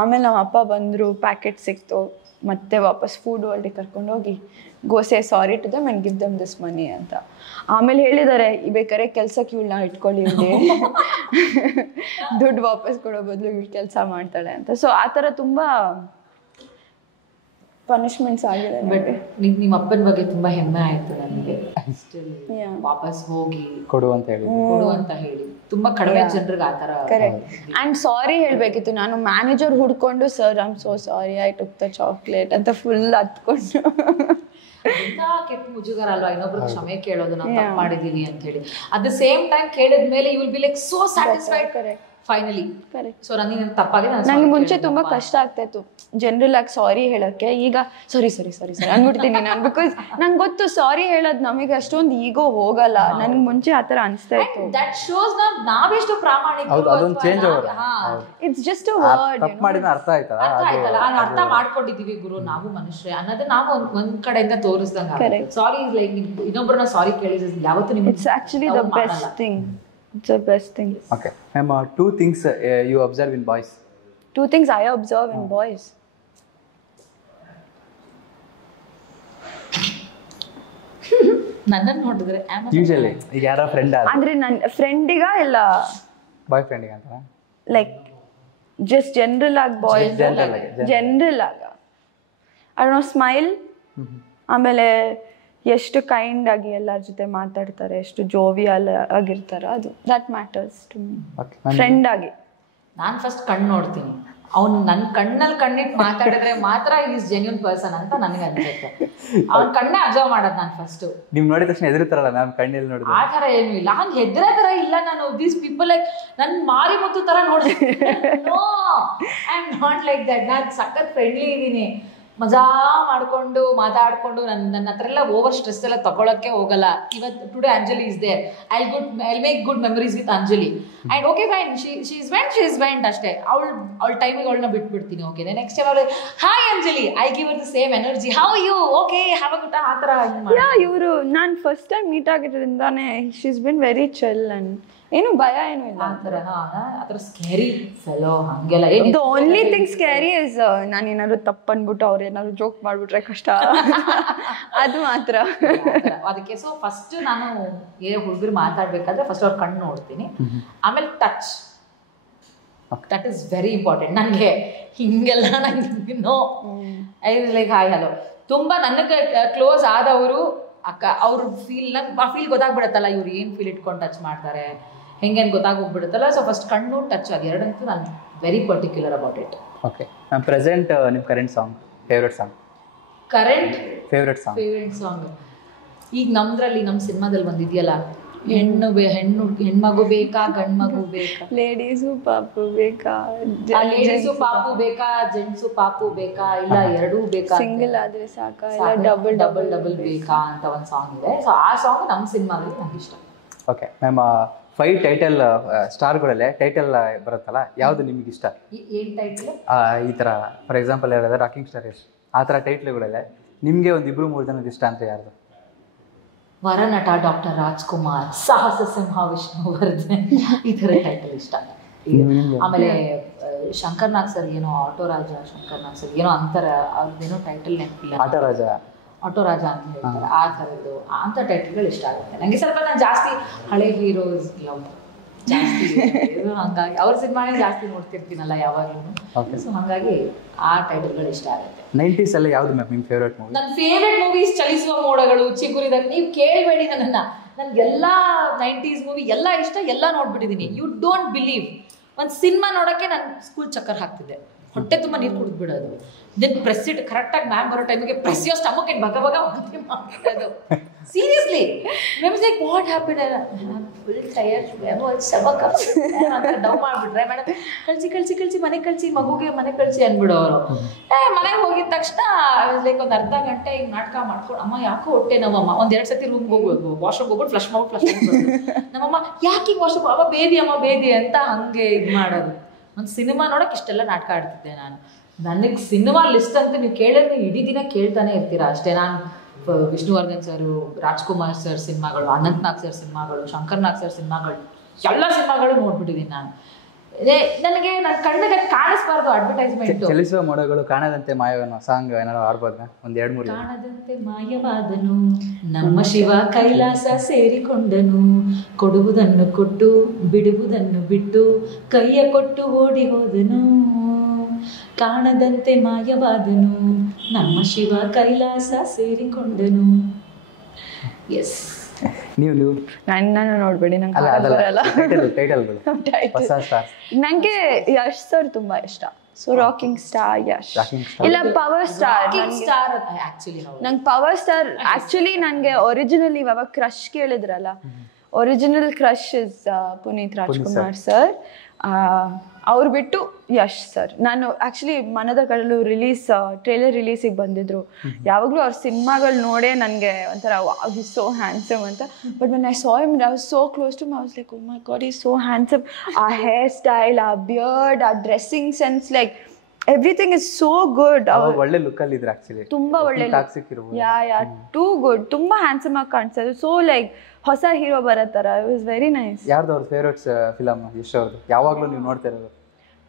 ಆಮೇಲೆ ನಮ್ಮ ಅಪ್ಪ ಬಂದರು, ಪ್ಯಾಕೆಟ್ ಸಿಕ್ತು, ಮತ್ತೆ ವಾಪಸ್ ಫುಡ್ ವರ್ಲ್ಡಿಗೆ ಕರ್ಕೊಂಡೋಗಿ go say sorry to them and give them this money ಅಂತ. ಆಮೇಲೆ ಹೇಳಿದ್ದಾರೆ, ಬೇಕಾದ್ರೆ ಕೆಲ್ಸಕ್ಕೆ ಇವಳನ್ನ ಇಟ್ಕೊಳ್ಳಿ, ಇಲ್ಲಿ ದುಡ್ಡು ವಾಪಸ್ ಕೊಡೋ ಬದಲು ಇವಳು ಕೆಲಸ ಮಾಡ್ತಾಳೆ ಅಂತ. ಸೊ ಆ ಥರ ತುಂಬ ಪನಿಷ್ಮೆಂಟ್ಸ್ ಆಗಿದೆ. ಬಟ್ ನಿಮ್ಮ ಅಪ್ಪನ ಬಗ್ಗೆ ತುಂಬ ಹೆಮ್ಮೆ ಆಯಿತು ನನಗೆ. ವಾಪಸ್ ಹೋಗಿ ಕೊಡು ಅಂತ ಹೇಳಿ ತುಂಬ ಕಡಿಮೆ ಜನರಿಗೆ ಆ ಥರ. ಕರೆಕ್ಟ್. ಆ್ಯಂಡ್ ಸಾರಿ ಹೇಳಬೇಕಿತ್ತು. ನಾನು ಮ್ಯಾನೇಜರ್ ಹುಡ್ಕೊಂಡು, sir I am so sorry I took the chocolate ಅಂತ ಫುಲ್ ಹತ್ಕೊಂಡು. ಕೆಟ್ಟ ಮುಜುಗರ ಅಲ್ವಾ ಇನ್ನೊಬ್ರಿಗೆ ಕ್ಷಮೆ ಕೇಳೋದು, ನಾವು ತಪ್ಪು ಮಾಡಿದೀವಿ ಅಂತ ಹೇಳಿ. ಅಟ್ ದ ಸೇಮ್ ಟೈಮ್ ಕೇಳಿದ್ಮೇಲೆ you will be like so satisfied finally. So ನನಗೆ ತಪ್ಪಾಗಿ ನನಗೆ ಮುಂಚೆ ತುಂಬಾ ಕಷ್ಟ ಆಗ್ತಾ ಇತ್ತು ಜನರಲ್ ಆಗಿ ಸಾರಿ ಹೇಳೋಕ್ಕೆ. ಈಗ ಸಾರಿ ಅಂದ್ಬಿಡ್ತೀನಿ ನಾನು. ಬಿಕಾಸ್ ನಂಗೆ ಗೊತ್ತು ಸಾರಿ ಹೇಳೋದು ನಮಗೆ ಅಷ್ಟೊಂದು ಈಗೋ ಹೋಗಲ್ಲ. ನನ್ಗೆ ಮುಂಚೆ ಆ ಥರ ಅನಿಸ್ತಾ ಇತ್ತು. ದಟ್ ಶೋಸ್ ನಾವೆಷ್ಟು ಪ್ರಾಮಾಣಿಕ. It's just a word. ಅರ್ಥ ಮಾಡ್ಕೊಂಡಿದೀವಿ ಗುರು, ನಾವು ಮನುಷ್ಯ ಅನ್ನೋದು ನಾವು ಒಂದ್ ಕಡೆಯಿಂದ ತೋರಿಸ್ದಂಗೆ. ಸಾರಿ ಇಸ್ ಲೈಕ್ ಇನ್ನೊಬ್ಬರನ್ನ ಸಾರಿ ಕೇಳಿದ್ರೆ ಯಾವತ್ತೂ ನಿಮ್ಗೆ it's actually the best thing. It's the best thing. Okay. Ma'am, 2 things you observe in boys. 2 things I observe in boys. ನನ್ನನ್ನು ನೋಡಿದ್ರೆ ಯೂಶುವಲಿ ಈಗ ಯಾರೋ ಫ್ರೆಂಡ್ ಅಂದ್ರೆ ನನ್ನ ಫ್ರೆಂಡಿಗ ಇಲ್ಲ ಬಾಯ್ ಫ್ರೆಂಡಿಗೆ ಅಂತ ಲೈಕ್ ಜಸ್ಟ್ ಜನರಲ್ ಆಗಿ ಬಾಯ್ಸ್ ಜನರಲ್ ಆಗ ಐ ಡೋಂಟ್ ನೋ ಸ್ಮೈಲ್. ಆಮೇಲೆ ಎಷ್ಟು ಕೈಂಡ್ ಆಗಿ ಎಲ್ಲರ ಜೊತೆ ಮಾತಾಡ್ತಾರೆ, ಎಷ್ಟು ಜೋವಿಯಲ್ ಆಗಿರ್ತಾರೆ, ಅದು that matters to me. Friend ಆಗಿ ನಾನು ಫಸ್ಟ್ ಕಣ್ಣು ನೋಡ್ತೀನಿ. ಅವ್ನು ನನ್ನ ಕಣ್ಣಲ್ಲಿ ಕಣ್ಣಿಟ್ಟು ಮಾತಾಡಿದ್ರೆ ಮಾತ್ರ ಈಸ್ ಜೆನ್ಯೂನ್ ಪರ್ಸನ್ ಅಂತ ನನಗೆ ಅನ್ಸುತ್ತೆ. ಅವ್ನ ಕಣ್ಣೇ ಅಬ್ಸರ್ವ್ ಮಾಡೋದು ನಾನು ಫಸ್ಟ್. ನೀವು ನೋಡಿದ ತಕ್ಷಣ ಹೆದರ್ತಾರಲ್ಲ ಮ್ಯಾಮ್ ಕಣ್ಣಲ್ಲಿ ನೋಡಿದ್ರೆ? ಆ ಥರ ಏನೂ ಇಲ್ಲ, ಹಂಗೆ ಹೆದರ ಥರ ಇಲ್ಲ. ನಾನು ದೀಸ್ ಪೀಪಲ್ ಲೈಕ್ ನನ್ನ ಮಾರಿ ಮುತ್ತು ಥರ ನೋಡ್ತೀನಿ. No, I am not like that. ನಾನು ಸಖತ್ ಫ್ರೆಂಡ್ಲಿ ಇದ್ದೀನಿ, ಮಜಾ ಮಾಡಿಕೊಂಡು ಮಾತಾಡಿಕೊಂಡು ನನ್ನ ಹತ್ರ ಎಲ್ಲ ಓವರ್ ಸ್ಟ್ರೆಸ್ ಎಲ್ಲ ತಗೊಳಕ್ಕೆ ಹೋಗಲ್ಲ. ಇವತ್ತು today Anjali is there, I make good memories with Anjali and okay fine, she is went ಅಷ್ಟೇ. ಅವಳ ಟೈಮಿಗೆ ಅವಳನ್ನ ಬಿಟ್ಬಿಡ್ತೀನಿ. ಓಕೆ ನೆಕ್ಸ್ಟ್ ಟೈಮ್ ಅವಳು hi Anjali, I give it the same energy, how you, okay have a good ಆ ಥರ. ಇವರು ನಾನು ಫಸ್ಟ್ ಟೈಮ್ ಮೀಟ್ ಆಗಿರೋದ್ರಿಂದಾನೇ she is been very chill and ಏನು ಭಯ ಏನು ಇಲ್ಲ. ಆ ಥರ ಸ್ಕ್ಯಾರಿ ಫೆಲೋ ಹಂಗೆಲ್ಲ ಏನು. The only thing scary is ನಾನು ಏನಾದ್ರು ತಪ್ಪು ಅಂದ್ಬಿಟ್ಟು ಅವ್ರು ಏನಾದ್ರು ಜೋಕ್ ಮಾಡ್ಬಿಟ್ರೆ ಕಷ್ಟ. ಅದು ಮಾತ್ರ. ಅದಕ್ಕೆ ಸೊ ಫಸ್ಟ್ ನಾನು ಹುಡುಗರು ಮಾತಾಡ್ಬೇಕಾದ್ರೆ ಫಸ್ಟ್ ಅವ್ರ ಕಣ್ಣು ನೋಡ್ತೀನಿ, ಆಮೇಲೆ touch, that is very important. ನನಗೆ ಹಿಂಗೆಲ್ಲ ನಂಗೆ no I like hi hello. ತುಂಬ ನನಗೆ ಕ್ಲೋಸ್ ಆದವರು ಅಕ್ಕ ಅವ್ರ ಫೀಲ್ ಗೊತ್ತಾಗ್ಬಿಡತ್ತಲ್ಲ, ಇವ್ರು ಏನು ಫೀಲ್ ಇಟ್ಕೊಂಡು ಟಚ್ ಮಾಡ್ತಾರೆ ಹೆಂಗೇನು ಗೊತ್ತಾಗೋಗ್ಬಿಡುತ್ತಲ್ಲ. ಸೊ ಫಸ್ಟ್ ಕಣ್ಣು ಟಚ್ ಅದು ಎರಡಂತೂ ನಾನು very particular about it. Okay ma'am, present ನಿಮ್ಮ current song, favourite song? Current favourite song ಈಗ ನಮ್ದ್ರಲ್ಲಿ ನಮ್ಮ ಸಿನಿಮಾದಲ್ಲಿ ಒಂದಿದೆಯಲ್ಲ, ಹೆಣ್ಮಗು ಬೇಕಾ ಗಂಡ್ ಮಗು ಬೇಕಾ, ಲೇಡೀಸು ಪಾಪು ಬೇಕಾ, ಲೇಡೀಸು ಪಾಪು ಬೇಕಾ, ಜೆಂಟ್ಸು ಪಾಪು ಬೇಕಾ, ಇಲ್ಲ ಎರಡೂ ಬೇಕಾ, ಸಿಂಗಲ್ ಆದ್ರೆ ಸಾಕಾ, ಇಲ್ಲ ಡಬಲ್ ಬೇಕಾ ಅಂತ ಒಂದು ಸಾಂಗ್ ಇದೆ. ಸೊ ಆ ಸಾಂಗ್ ನಮ್ಮ ಸಿನಿಮಾದಲ್ಲಿ ನಂಗೆ ಇಷ್ಟ. ಓಕೆ ಮ್ಯಾಮ್, 5 ಟೈಟಲ್ ಸ್ಟಾರ್ಗಳಲ್ಲೇ ಟೈಟಲ್ ಬರುತ್ತಲ್ಲ, ಯಾವುದು ನಿಮ್ಗೆ ಇಷ್ಟ? ಏನು ಟೈಟಲ್? ಈ ಥರ ಫಾರ್ ಎಕ್ಸಾಂಪಲ್ ಹೇಳಿದ್ರೆ ರಾಕಿಂಗ್ ಸ್ಟಾರ್ ಯಶ್, ಆ ಥರ ಟೈಟ್ಲ್ಗಳಲ್ಲೇ ನಿಮಗೆ ಒಂದು 2-3 ಜನದ ಇಷ್ಟ ಅಂತ ಯಾರ್ದು? ವರನಟ ಡಾಕ್ಟರ್ ರಾಜ್ಕುಮಾರ್, ಸಾಹಸ ಸಿಂಹ ವಿಷ್ಣುವರ್ಧನ್, ಈ ಥರ ಟೈಟಲ್ ಇಷ್ಟ. ಆಮೇಲೆ ಶಂಕರ್ ನಾಗ್ ಸರ್ ಏನೋ ಆಟೋ ರಾಜ, ಶಂಕರ್ ನಾಗ್ ಸರ್ ಏನೋ ಅಂತಾರೆ, ಅವ್ರದ್ದೇನೋ ಟೈಟಲ್ ನೆನಪಿಲ್ಲ, ಆಟೋ ರಾಜ ಅಂತ ಹೇಳ್ತಾರೆ. ಆ ಥರದ್ದು ಅಂಥ ಟೈಟಲ್ಗಳು ಇಷ್ಟ ಆಗುತ್ತೆ ನನಗೆ. ಸ್ವಲ್ಪ ನಾನು ಜಾಸ್ತಿ ಹಳೆ ಹೀರೋಸ್ ಲವ್ ಜಾಸ್ತಿ, ಹಂಗಾಗಿ ಅವ್ರ ಸಿನಿಮಾನೇ ಜಾಸ್ತಿ ನೋಡ್ತಿರ್ತೀನಲ್ಲ ಯಾವಾಗಲೂ. ಸೊ ಹಾಗಾಗಿ ಆ ಟೈಟಲ್ಗಳು ಇಷ್ಟ ಆಗುತ್ತೆ. 90s ಅಲ್ಲಿ ಯಾವ್ದು ಮ್ಯಾಮ್ ನಿಮ್ಮ ಫೇವ್ರೇಟ್ ಮೂವಿ? ನನ್ನ ಫೇವ್ರೇಟ್ ಮೂವೀಸ್ ಚಲಿಸುವ ಮೋಡಗಳು, ಚಿಗುರಿದಾಗ. ನೀವು ಕೇಳಬೇಡಿ ನನ್ನನ್ನು, ನನಗೆಲ್ಲ 90s ಮೂವಿ ಎಲ್ಲ ಇಷ್ಟ, ಎಲ್ಲ ನೋಡ್ಬಿಟ್ಟಿದ್ದೀನಿ. ಯು ಡೋಂಟ್ ಬಿಲೀವ್, ಒಂದು ಸಿನಿಮಾ ನೋಡೋಕ್ಕೆ ನಾನು ಸ್ಕೂಲ್ ಚಕ್ಕರ್ ಹಾಕ್ತಿದ್ದೆ, ಹೊಟ್ಟೆ ತುಂಬ ನೀರು ಕುಡಿದ್ಬಿಡೋದು. ದೆನ್ ಪ್ರೆಸ್ ಇಟ್ ಕರೆಕ್ಟಾಗಿ ಮ್ಯಾಮ್ ಬರೋ ಟೈಮಿಗೆ ಪ್ರೆಸ್ ಯೋರ್ ಸ್ಟಮಕ್ ಇಟ್ ಬಗ ವಾಂತಿ ಮಾಡ್ಬಿಡೋದು. Seriously ma'am like what happen, full tired stomach ಅಂತ ಡೌ ಮಾಡಿಬಿಟ್ರೆ ಮೇಡಮ್ ಕಳಿಸಿ ಮಗುಗೆ ಮನೆ ಕಳಿಸಿ ಅಂದ್ಬಿಡೋರು. ಮನೆಗೆ ಹೋಗಿದ ತಕ್ಷಣ ಲೈಕ್ ಒಂದು ಅರ್ಧ ಗಂಟೆ ಹಿಂಗೆ ನಾಟಕ ಮಾಡ್ಕೊಂಡು, ಅಮ್ಮ ಯಾಕೋ ಹೊಟ್ಟೆ ನಮ್ಮಮ್ಮ 1-2 ಸತಿ ರೂಮ್ಗೆ ಹೋಗ್ಬೋದು, ವಾಶ್ರೂಮ್ ಹೋಗ್ಬಿಟ್ಟು ಫ್ಲಶ್ ನಮ್ಮಮ್ಮ ಯಾಕೆ ಹಿಂಗೆ ವಾಶ್ರೂಮ್, ಅಮ್ಮ ಬೇದಿ ಅಂತ ಹಂಗೆ ಇದು ಮಾಡೋದು. ಒಂದು ಸಿನಿಮಾ ನೋಡೋಕೆ ಇಷ್ಟೆಲ್ಲ ನಾಟಕ ಆಡ್ತಿದ್ದೆ ನಾನು. ನನಗೆ ಸಿನಿಮಾ ಲಿಸ್ಟ್ ಅಂತ ನೀವು ಕೇಳಿದ್ರೆ ಇಡೀ ದಿನ ಕೇಳ್ತಾನೆ ಇರ್ತೀರಾ ಅಷ್ಟೇ. ನಾನು ವಿಷ್ಣುವರ್ಧನ್ ಸರ್, ರಾಜ್ಕುಮಾರ್ ಸರ್ ಸಿನಿಮಾಗಳು, ಅನಂತ್ ನಾಗ್ ಸರ್ ಸಿನಿಮಾಗಳು, ಶಂಕರ್ ನಾಗ್ ಸರ್ ಸಿನಿಮಾಗಳು, ಎಲ್ಲ ಸಿನಿಮಾಗಳು ನೋಡ್ಬಿಟ್ಟಿದ್ದೀನಿ ನಾನು. ನನಗೆ ನನ್ನ ಕಣ್ಣಿಗೆ ಕಾಣಿಸ್ಬಾರ್ದು ಅಡ್ವರ್ಟೈಸ್ಮೆಂಟ್. ಚಲಿಸುವ ಮೋಡಗಳು, ಕಾಣದಂತೆ ಮಾಯವಾದನು ಸಾಂಗ್ ಏನಾದ್ರು ಆಡ್ಬೋದಾ? ಒಂದು 2-3. ಕಾಣದಂತೆ ಮಾಯವಾದನು ನಮ್ಮ ಶಿವ ಕೈಲಾಸ ಸೇರಿಕೊಂಡನು, ಕೊಡುವುದನ್ನು ಕೊಟ್ಟು ಬಿಡುವುದನ್ನು ಬಿಟ್ಟು ಕೈಯ ಕೊಟ್ಟು ಓಡಿ ಹೋದನು. ಕಾಣದಂತೆ ಮಾಯವಾದನು ನಮ್ಮ ಶಿವ ಕೈಲಾಸ ಸೇರಿಕೊಂಡನು. ಎಸ್, ನೀವು ನಾನು ನೋಡ್ಬೇಡಿ, ನಂಗೆ ಬರಲ್ಲ ಟೈಟಲ್ಗಳು. ನಂಗೆ ಯಶ್ ಸರ್ ತುಂಬಾ ಇಷ್ಟ. ಸೊ ರಾಕಿಂಗ್ ಸ್ಟಾರ್ ಯಶ್, ಇಲ್ಲ ಪವರ್ ಸ್ಟಾರ್. ನಂಗೆ ಪವರ್ ಸ್ಟಾರ್ ಆಕ್ಚುಲಿ ನನಗೆ ಒರಿಜಿನಲಿ ಇವಾಗ ಕ್ರಶ್ ಕೇಳಿದ್ರಲ್ಲ, original crush is Puneeth Rajkumar sir. ಅವ್ರು ಬಿಟ್ಟು ಯಶ್ ಸರ್. ನಾನು ಆ್ಯಕ್ಚುಲಿ ಮನದ ಕಡಲು ಟ್ರೇಲರ್ ರಿಲೀಸಿಗೆ ಬಂದಿದ್ರು. ಯಾವಾಗಲೂ ಅವ್ರ ಸಿನಿಮಾಗಳು ನೋಡೇ ನನಗೆ ಒಂಥರ ಈಸ್ ಸೋ ಹ್ಯಾಂಡ್ಸಮ್ ಅಂತ. But when I saw him I was so close to him. I was like oh my god is so handsome. ಆ ಹೇರ್ ಸ್ಟೈಲ್, ಆ ಬಿಯರ್ಡ್, ಆ dressing sense, like everything is so good. ಒಳ್ಳೆ look ಅಲ್ಲಿ ಇದ್ರು actually, ತುಂಬಾ ಒಳ್ಳೆ ya too good, ತುಂಬಾ handsome ಆಗಿ ಕಾಣಿಸ್ತಾರೆ. ಸೊ ಲೈಕ್ ಹೊಸ ಹೀರೋ ಬರತ್ತಾರ. It was very nice. ಯಾರ್ದು ಅವ್ರ ಫೇವ್ರೇಟ್ಸ್ ಫಿಲಮ್ ಯಶ್ ಅವ್ರದ್ದು ಯಾವಾಗಲೂ ನೀವು ನೋಡ್ತಾ ಇರೋದು?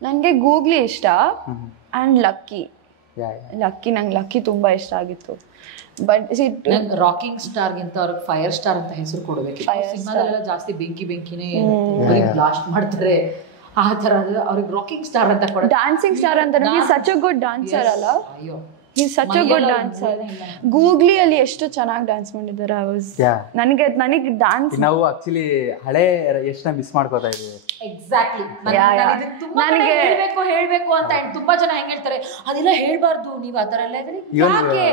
ನನಗೆ ಗೂಗ್ಲಿ ಇಷ್ಟ ಆ್ಯಂಡ್ ಲಕ್ಕಿ. ನಂಗೆ ಲಕ್ಕಿ ತುಂಬಾ ಇಷ್ಟ ಆಗಿತ್ತು. ಬಟ್ ರಾಕಿಂಗ್ ಸ್ಟಾರ್ಗಿಂತ ಅವ್ರಿಗೆ ಫೈರ್ ಸ್ಟಾರ್ ಅಂತ ಹೆಸರು ಕೊಡಬೇಕು. ಸಿನಿಮಾದಲ್ಲೆಲ್ಲ ಜಾಸ್ತಿ ಬೆಂಕಿನೇ ಬ್ಲಾಸ್ಟ್ ಮಾಡ್ತಾರೆ, ಆ ಥರ ಅವ್ರಿಗೆ ರಾಕಿಂಗ್ ಸ್ಟಾರ್ ಅಂತ ಕೊಡ. ಡ್ಯಾನ್ಸಿಂಗ್ ಸ್ಟಾರ್ ಅಂತ. ಸಚ್ ಅ ಗುಡ್ ಡ್ಯಾನ್ಸರ್ ಅಲ್ಲ, He's such a good dancer. Googly ಅಲ್ಲಿ ಎಷ್ಟು ಚೆನ್ನಾಗಿ ಡ್ಯಾನ್ಸ್ ಮಾಡಿದ್ದಾರೆ. ನನಗೆ ಡ್ಯಾನ್ಸ್ ನಾವು ಆಕ್ಚುಲಿ ಹಳೆ ಎಷ್ಟನ್ನ ಮಿಸ್ ಮಾಡ್ಕೋತಾ ಇದೀವಿ. ಎಕ್ಸಾಕ್ಟ್ಲಿ. ನನಗೆ ಹೇಳ್ಬೇಕು ಅಂತ ತುಂಬಾ ಜನ ಹೆಂಗ್ ಹೇಳ್ತಾರೆ, ಅದೆಲ್ಲ ಹೇಳ್ಬಾರ್ದು ನೀವು ಆ ಥರ ಎಲ್ಲ ಇದ್ರೆ. ಯಾಕೆ?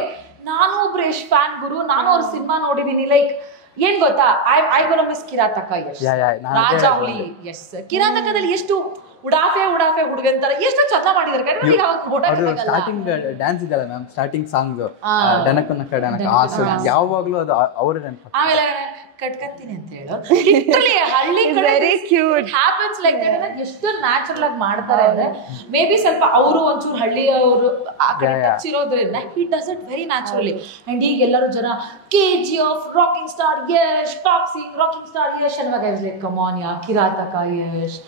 ನಾನು ಒಬ್ರು ಯಶ್ ಫ್ಯಾನ್ ಗುರು, ನಾನು ಅವ್ರ ಸಿನಿಮಾ ನೋಡಿದೀನಿ. ಲೈಕ್ ಏನ್ ಗೊತ್ತಾ, ಐ ಗೋನ ಮಿಸ್ ಕಿರಾತಕ ಯಶ್, ರಾಜ ಹುಲಿ. ಎಸ್, ಕಿರಾತಕದಲ್ಲಿ ಎಷ್ಟು ಉಡಾಫೆ ಹುಡುಗಂತರ ಎಷ್ಟು ಚಂದ ಮಾಡಿದಾರೆ ಅದು ಸ್ಟಾರ್ಟಿಂಗ್ ಡ್ಯಾನ್ಸ್ ಇದೆಯಲ್ಲ ಮ್ಯಾಮ್, ಸ್ಟಾರ್ಟಿಂಗ್ ಸಾಂಗ್ ಡನಕ ಆ ಸಾಂಗ್ ಯಾವಾಗ್ಲೂ ಅದು ಅವರೇ ನೆನಪು. ಆಮೇಲೆ ಕಟ್ಕತ್ತೀನಿ ಅಂತ ಹೇಳು ಲಿಟರಲಿ ಹಳ್ಳಿ very cute happens like that. ಎಷ್ಟು ನ್ಯಾಚುರಲ್ ಆಗಿ ಮಾಡ್ತಾರೆ ಅಂದ್ರೆ ಮೇ ಬಿ ಸ್ವಲ್ಪ ಅವರು ಒಂಚೂರು ಹಳ್ಳಿಯವರು ಆ ಕಡೆ ಟಚ್ ಇರೋದ್ರಿಂದ he does it very naturally. And ಈಗ ಎಲ್ಲರೂ ಜನ KGF rocking star Yash, top ಸಿಂಗ್ ರಾಕಿಂಗ್ ಸ್ಟಾರ್ ಯಶ್ ಅನ್ನುವಾಗ I was like come on ya Kiraathaka Yash